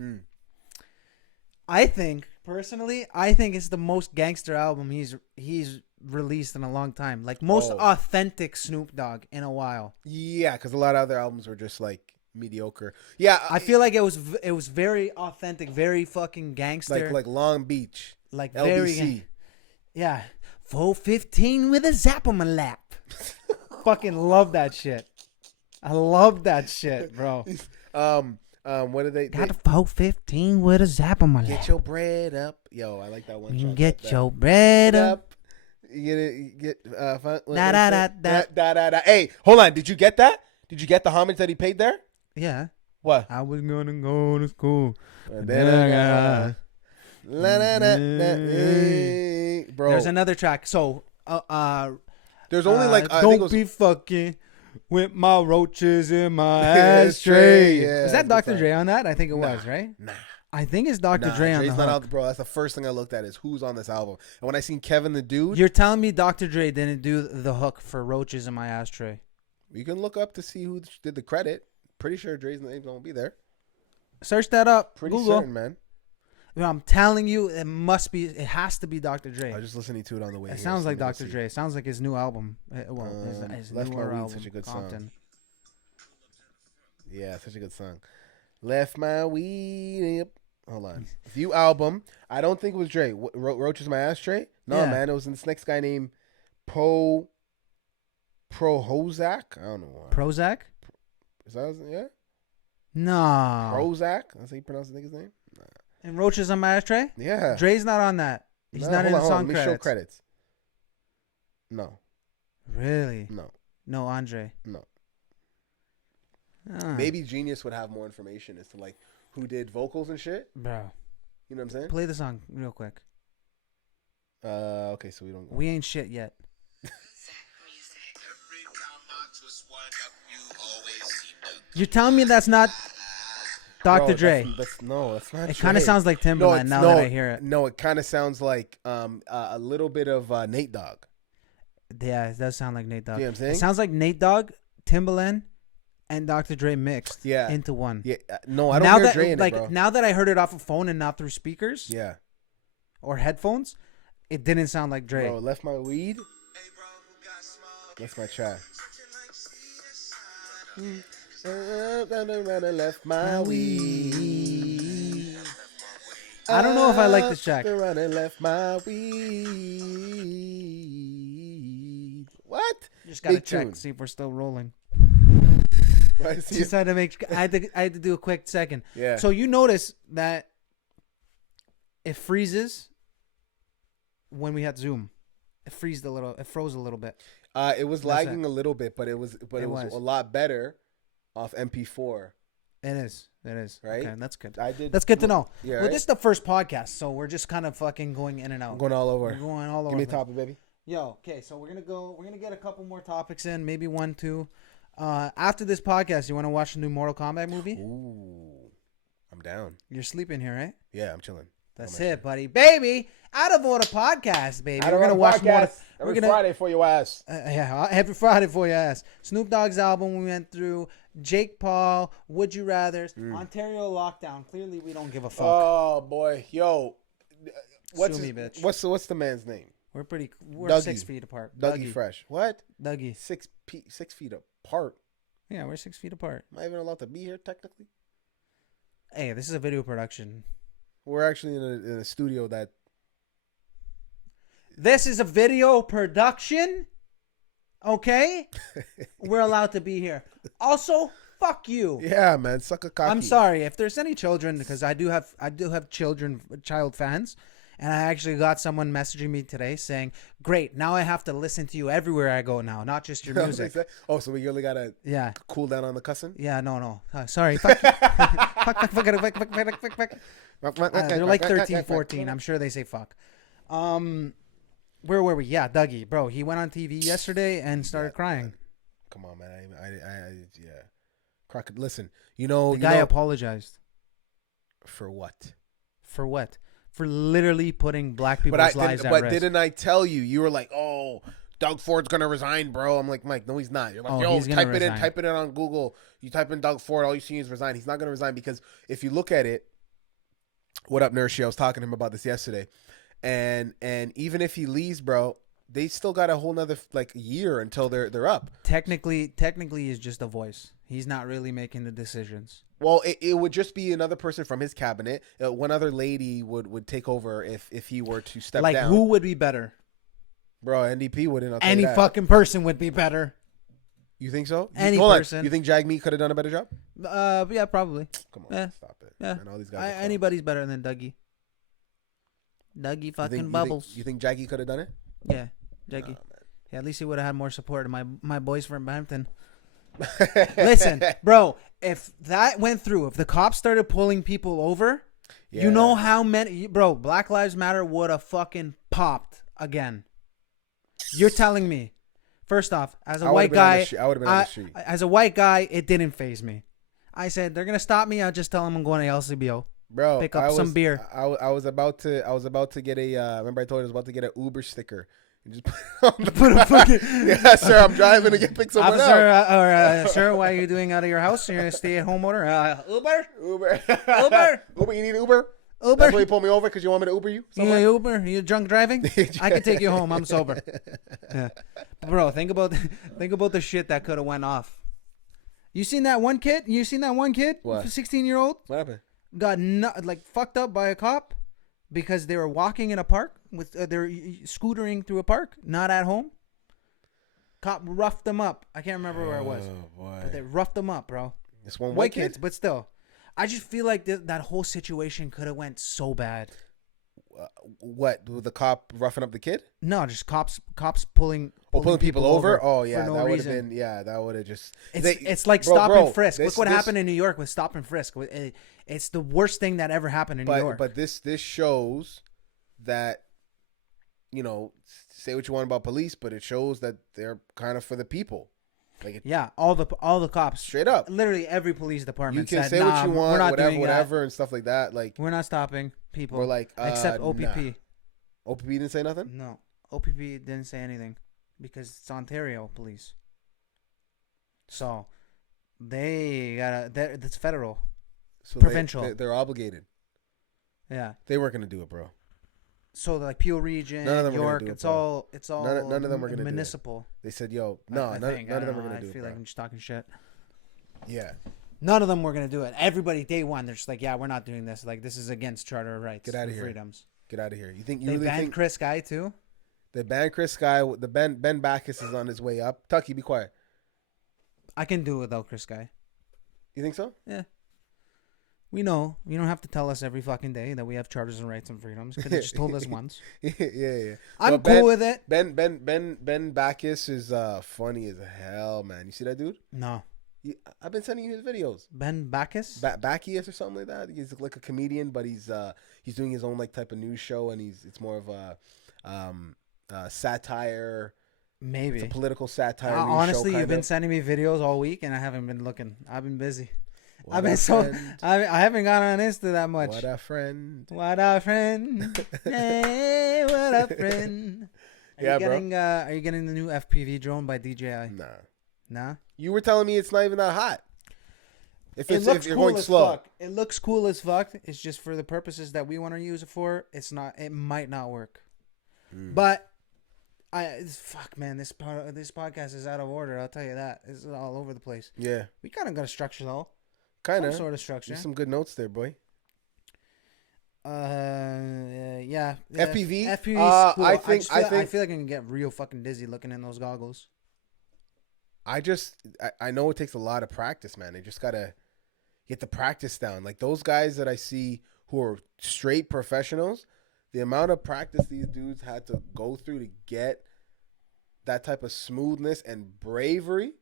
Personally, I think it's the most gangster album he's released in a long time. Like most authentic Snoop Dogg in a while. Yeah, because a lot of other albums were just like mediocre. Yeah, I feel like it was very authentic, very fucking gangster. like Long Beach, like LBC. Very, yeah. 415 with a zap on my lap. Fucking love that shit. I love that shit, bro. What did they Got a 415 with a zap on my lap. Get your bread up. Yo, I like that one. You get your bread up. You get fun. Da, da, da, da. Da. Hey, hold on. Did you get that? Did you get the homage that he paid there? Yeah. What? I was gonna go to school. And then I got. Bro. There's another track. So, There's only like I think it don't was, be fucking with my roaches in my ashtray. Yeah, Was that that's Dr. good Dre on that? I think it Nah. was, right? Nah. I think it's Dr. Dre on Dre's the not hook. out, bro. That's the first thing I looked at is who's on this album. And when I seen Kevin the Dude, You're telling me Dr. Dre didn't do the hook for roaches in my ashtray? you can look up to see who did the credit. Pretty sure Dre's name's gonna be there. Search that up. Pretty Google. certain, man. I'm telling you, it has to be Dr. Dre. I was just listening to it on the way. It here, sounds so like let me Dr. see. Dre. It sounds like his new album. Well, his Left My newer Weed, album. such a good Compton. song. Yeah, such a good song. Left My Weed. Yep. Hold on. View album. I don't think it was Dre. Roaches My Ashtray? No, Yeah. man. It was this next guy named Prohozak. I don't know why. Prozac? Is that yeah? No. Prozac? That's how you pronounce the nigga's name? And Roaches on my ashtray? Yeah. Dre's not on that. He's not in the hold song on. Let me show credits. credits. No. Really? No. No, Andre. No. Ah. Maybe Genius would have more information as to like who did vocals and shit. Bro. You know what I'm saying? Play the song real quick. Okay, so we don't. We ain't shit yet. You're telling me that's not Dr. Bro, Dre? That's not. It kind of Dre. sounds like Timbaland now that I hear it. No, it kind of sounds like a little bit of Nate Dogg. Yeah, it does sound like Nate Dogg. You know what I'm saying? It sounds like Nate Dogg, Timbaland, and Dr. Dre mixed Yeah. into one. Yeah, no, I don't now hear that, Dre in like, it, bro. now that I heard it off a phone and not through speakers Yeah, or headphones, it didn't sound like Dre. bro, Left My Weed. That's my track. Left my weed. I don't know if I like this track. Left my weed. What? Just gotta Big check, tune. see if we're still rolling. Why is he- Just had to make. I had to do a quick second. Yeah. So you notice that it freezes when we had Zoom. It froze a little bit. It was lagging a little bit, but it was was. a lot better off MP4. It is. Right? Okay, that's good. I did. That's good to know. Yeah, Well, right? this is the first podcast, so we're just kind of fucking going in and out. I'm going all over. We're going all over. Give me a topic, baby. Yo, okay, so we're gonna get a couple more topics in, maybe 1, 2. After this podcast, you want to watch the new Mortal Kombat movie? Ooh, I'm down. You're sleeping here, right? Yeah, I'm chilling. That's it, buddy. Baby, Out of Order podcast, baby. We're gonna watch more. Every Friday for your ass. Yeah, every Friday for your ass. Snoop Dogg's album we went through. Jake Paul, Would You Rather's, Ontario lockdown. Clearly, we don't give a fuck. Oh boy, yo, Sue me, bitch. What's the man's name? We're Dougie. 6 feet apart. Dougie Fresh. What? Dougie. 6 feet apart. Yeah, we're 6 feet apart. Am I even allowed to be here technically? Hey, this is a video production. We're actually in a studio that. This is a video production. Okay? We're allowed to be here. Also, fuck you. Yeah, man, suck a cocky. I'm sorry if there's any children, because I do have child fans, and I actually got someone messaging me today saying, "Great, now I have to listen to you everywhere I go now, not just your music." Oh, so we really gotta Yeah, cool down on the cussing? yeah, no. Sorry, fuck you. fuck. They're like 13, 14. I'm sure they say fuck. Where were we? Yeah, Dougie, bro. He went on TV yesterday and started crying. Come on, man. I yeah. Listen, the guy apologized. For what? For what? For literally putting black people's lives at risk. But didn't I tell you? You were like, "Oh, Doug Ford's gonna resign, bro." I'm like, "Mike, no, he's not." You're like, "Yo, he's gonna type it in on Google. You type in Doug Ford, all you see is resign." He's not gonna resign because if you look at it, what up, Nurse? I was talking to him about this yesterday, and even if he leaves, bro, they still got a whole nother year until they're up. Technically, he's just a voice. He's not really making the decisions. Well, it would just be another person from his cabinet. One other lady would take over if he were to step down. Who would be better? Bro, NDP wouldn't. Any fucking person would be better. You think so? Any Hold person. On. You think Jagmeet could have done a better job? Yeah, probably. Come on, Yeah. stop it. Yeah. Man, all these guys Anybody's better than Dougie. Dougie fucking Bubbles. You think Jaggy could have done it? Yeah, Dougie. Yeah, at least he would have had more support. My boys from Brampton. Listen, bro, if that went through, if the cops started pulling people over, you know how many, bro, Black Lives Matter would have fucking popped again. You're telling me. First off, as a white guy, I would have been on the street. As a white guy, it didn't faze me. I said, they're going to stop me. I'll just tell them I'm going to LCBO. Bro, pick up some beer. I was about to get a, remember I told you I was about to get an Uber sticker. You just put a fucking, yeah, sir, I'm driving to get picked someone up. Sir, what are you doing out of your house? You're a stay-at-home order? Uber, you need Uber? Uber. That's why you pulled me over, because you want me to Uber you? Yeah, Uber. You drunk driving? I can take you home. I'm sober. Yeah. Bro, think about the shit that could have went off. You seen that one kid? What? 16-year-old? What happened? Got fucked up by a cop because they were walking in a park with they're scootering through a park, not at home. Cop roughed them up. I can't remember where it was, but they roughed them up, bro. This one white kids, but still, I just feel like that whole situation could have went so bad. What? The cop roughing up the kid? No, just cops pulling people over. Oh yeah, no that would have reason. been. Yeah, that would have just. It's like stop and frisk. Look what happened in New York with stop and frisk. It's the worst thing that ever happened in New York. But this shows that, say what you want about police, but it shows that they're kind of for the people. All the cops straight up. Literally every police department. You can say what you want, whatever, and stuff like that. Like we're not stopping people. We're like except OPP. Nah. OPP didn't say nothing. No, OPP didn't say anything because it's Ontario police. So that's federal. So provincial. They're obligated. Yeah. They weren't gonna do it, bro. So like Peel Region, York, it's all none of them were gonna municipal. They said, "Yo, no, none of them were gonna do it." I feel like I'm just talking shit. Yeah. None of them were gonna do it. Everybody, day one, they're just like, "Yeah, we're not doing this. Like, this is against charter rights. Get out of here. Freedoms. Get out of here." You they banned Chris Guy too? They banned Chris Guy. The Ben Backus is on his way up. Tucky, be quiet. I can do it without Chris Guy. You think so? Yeah. We know. You don't have to tell us every fucking day that we have charters and rights and freedoms. Could have just told us once. Yeah. I'm cool with it. Ben Backus is funny as hell, man. You see that dude? No. I've been sending you his videos. Ben Backus? Backus or something like that. He's like a comedian, but he's doing his own like type of news show, and it's more of a satire. Maybe. It's a political satire. Honestly, show, you've been sending me videos all week, and I haven't been looking. I've been busy. I haven't gone on Insta that much. What a friend. What a friend. Hey, what a friend. Are you getting the new FPV drone by DJI? Nah? You were telling me it's not even that hot. If you're cool going slow. Fuck. It looks cool as fuck. It's just for the purposes that we want to use it for. It might not work. But fuck, man, this podcast is out of order. I'll tell you that. It's all over the place. Yeah. We kind of got a structure though. Kind of. Some sort of structure. There's some good notes there, boy. Yeah. FPV? FPV is cool. I feel like I can get real fucking dizzy looking in those goggles. I know it takes a lot of practice, man. They just gotta get the practice down. Like those guys that I see who are straight professionals, the amount of practice these dudes had to go through to get that type of smoothness and bravery.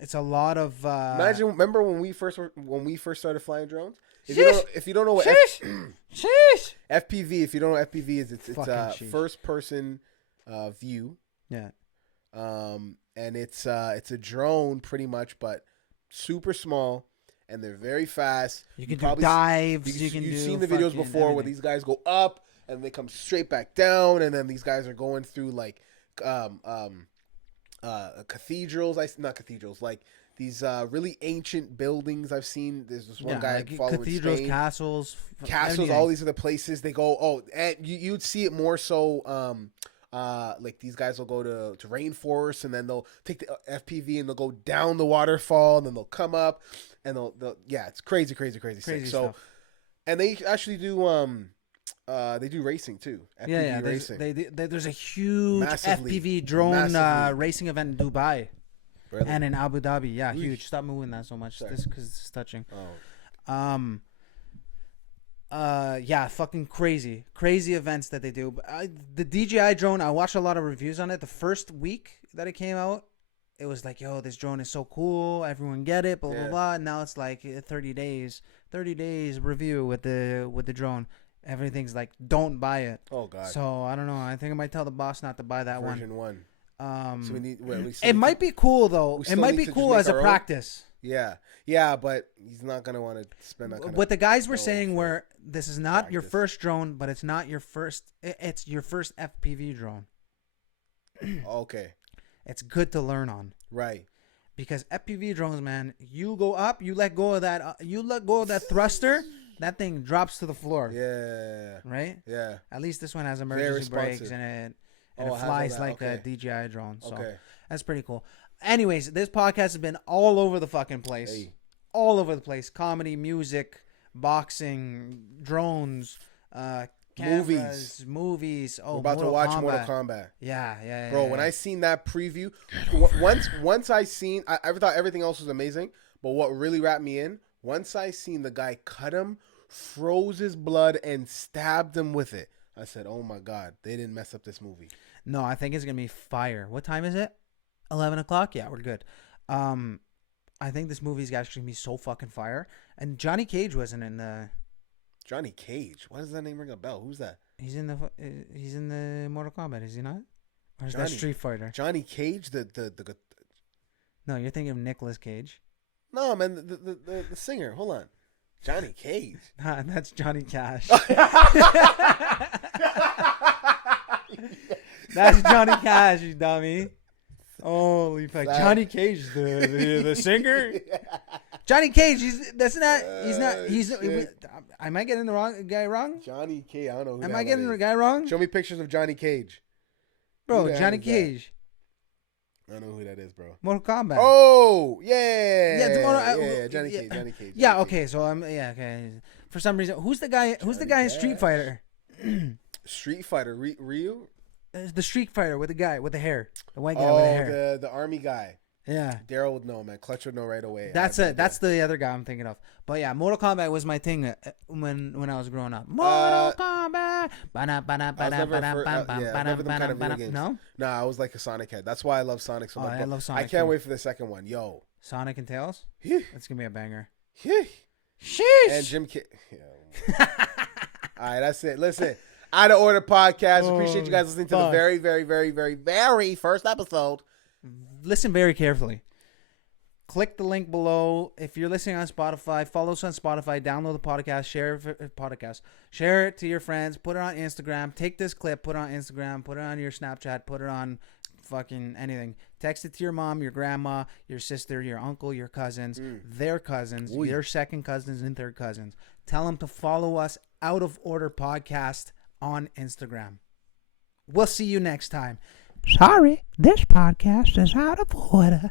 It's a lot of. Remember when we first started flying drones? If you don't know what FPV, if you don't know what FPV is, it's a first person view. Yeah. And it's a drone pretty much, but super small, and they're very fast. You can do dives. You've seen the videos before where these guys go up and they come straight back down, and then these guys are going through like cathedrals, not cathedrals, like these really ancient buildings I've seen. There's this one guy like following cathedrals, Spain. castles, everything. All these other places they go. Oh, and you'd see it more so. Like these guys will go to rainforest, and then they'll take the FPV and they'll go down the waterfall, and then they'll come up, and they'll it's crazy sick. So, and they actually do they do racing too. FPV racing. There's a huge FPV drone racing event in Dubai, and in Abu Dhabi. Yeah, huge. Stop moving that so much. This because it's touching. Yeah, fucking crazy events that they do. The DJI drone, I watched a lot of reviews on it. The first week that it came out, it was like, yo, this drone is so cool. Everyone get it, blah, blah, blah. And now it's like 30 days review with the drone. Everything's like, don't buy it. Oh, God. So, I don't know. I think I might tell the boss not to buy that Version 1. So we need, it might be cool, though. It might be cool as a practice. Yeah. Yeah, but he's not going to want to spend that kind what the guys were saying were, this is not your first drone, but it's not your first, it's your first FPV drone. Okay. It's good to learn on. Right. Because FPV drones, man, you go up, you let go of that thruster, that thing drops to the floor. Yeah. Right? Yeah. At least this one has emergency brakes in it. And it flies like a DJI drone. So that's pretty cool. Anyways, this podcast has been all over the fucking place. Hey. All over the place. Comedy, music, boxing, drones, cameras, movies. Oh, we're about to watch Mortal Kombat. Yeah. Bro, when I seen that preview, once I seen, I thought everything else was amazing, but what really wrapped me in, once I seen the guy cut him, froze his blood, and stabbed him with it, I said, oh my God, they didn't mess up this movie. No, I think it's going to be fire. What time is it? 11 o'clock? Yeah, we're good. I think this movie's actually going to be so fucking fire. And Johnny Cage wasn't in the... Johnny Cage? Why does that name ring a bell? Who's that? He's in the Mortal Kombat, is he not? Or is that Street Fighter? Johnny Cage, the No, you're thinking of Nicolas Cage. No, man, the singer. Hold on. Johnny Cage. Nah, that's Johnny Cash. That's Johnny Cash, you dummy. Holy fuck. Johnny Cage, the singer? Johnny Cage, am I getting the guy wrong? Johnny Cage, I don't know who Am I getting the guy wrong? Show me pictures of Johnny Cage. Bro, Johnny Cage. I don't know who that is, bro. Mortal Kombat. Oh, yeah. Johnny Cage. Yeah, okay, so okay. For some reason, who's the guy in Street Fighter? Street Fighter, Ryu? The Street Fighter with the guy with the hair. The white guy with the hair. Oh, the army guy. Yeah. Daryl would know, man. Clutch would know right away. That's it. That's the other guy I'm thinking of. But yeah, Mortal Kombat was my thing when I was growing up. Mortal Kombat. No? No, I was like a Sonic head. That's why I love Sonic so much. I love Sonic. I can't wait for the second one. Yo. Sonic and Tails? That's going to be a banger. Sheesh. And Jim All right, that's it. Listen. Out of Order Podcast. Appreciate you guys listening to the very, very, very, very, very first episode. Listen very carefully. Click the link below. If you're listening on Spotify, follow us on Spotify. Download the podcast. Share it to your friends. Put it on Instagram. Take this clip. Put it on Instagram. Put it on your Snapchat. Put it on fucking anything. Text it to your mom, your grandma, your sister, your uncle, your cousins, their cousins, your second cousins and third cousins. Tell them to follow us, Out of Order Podcast, on Instagram. We'll see you next time. Sorry, this podcast is out of order.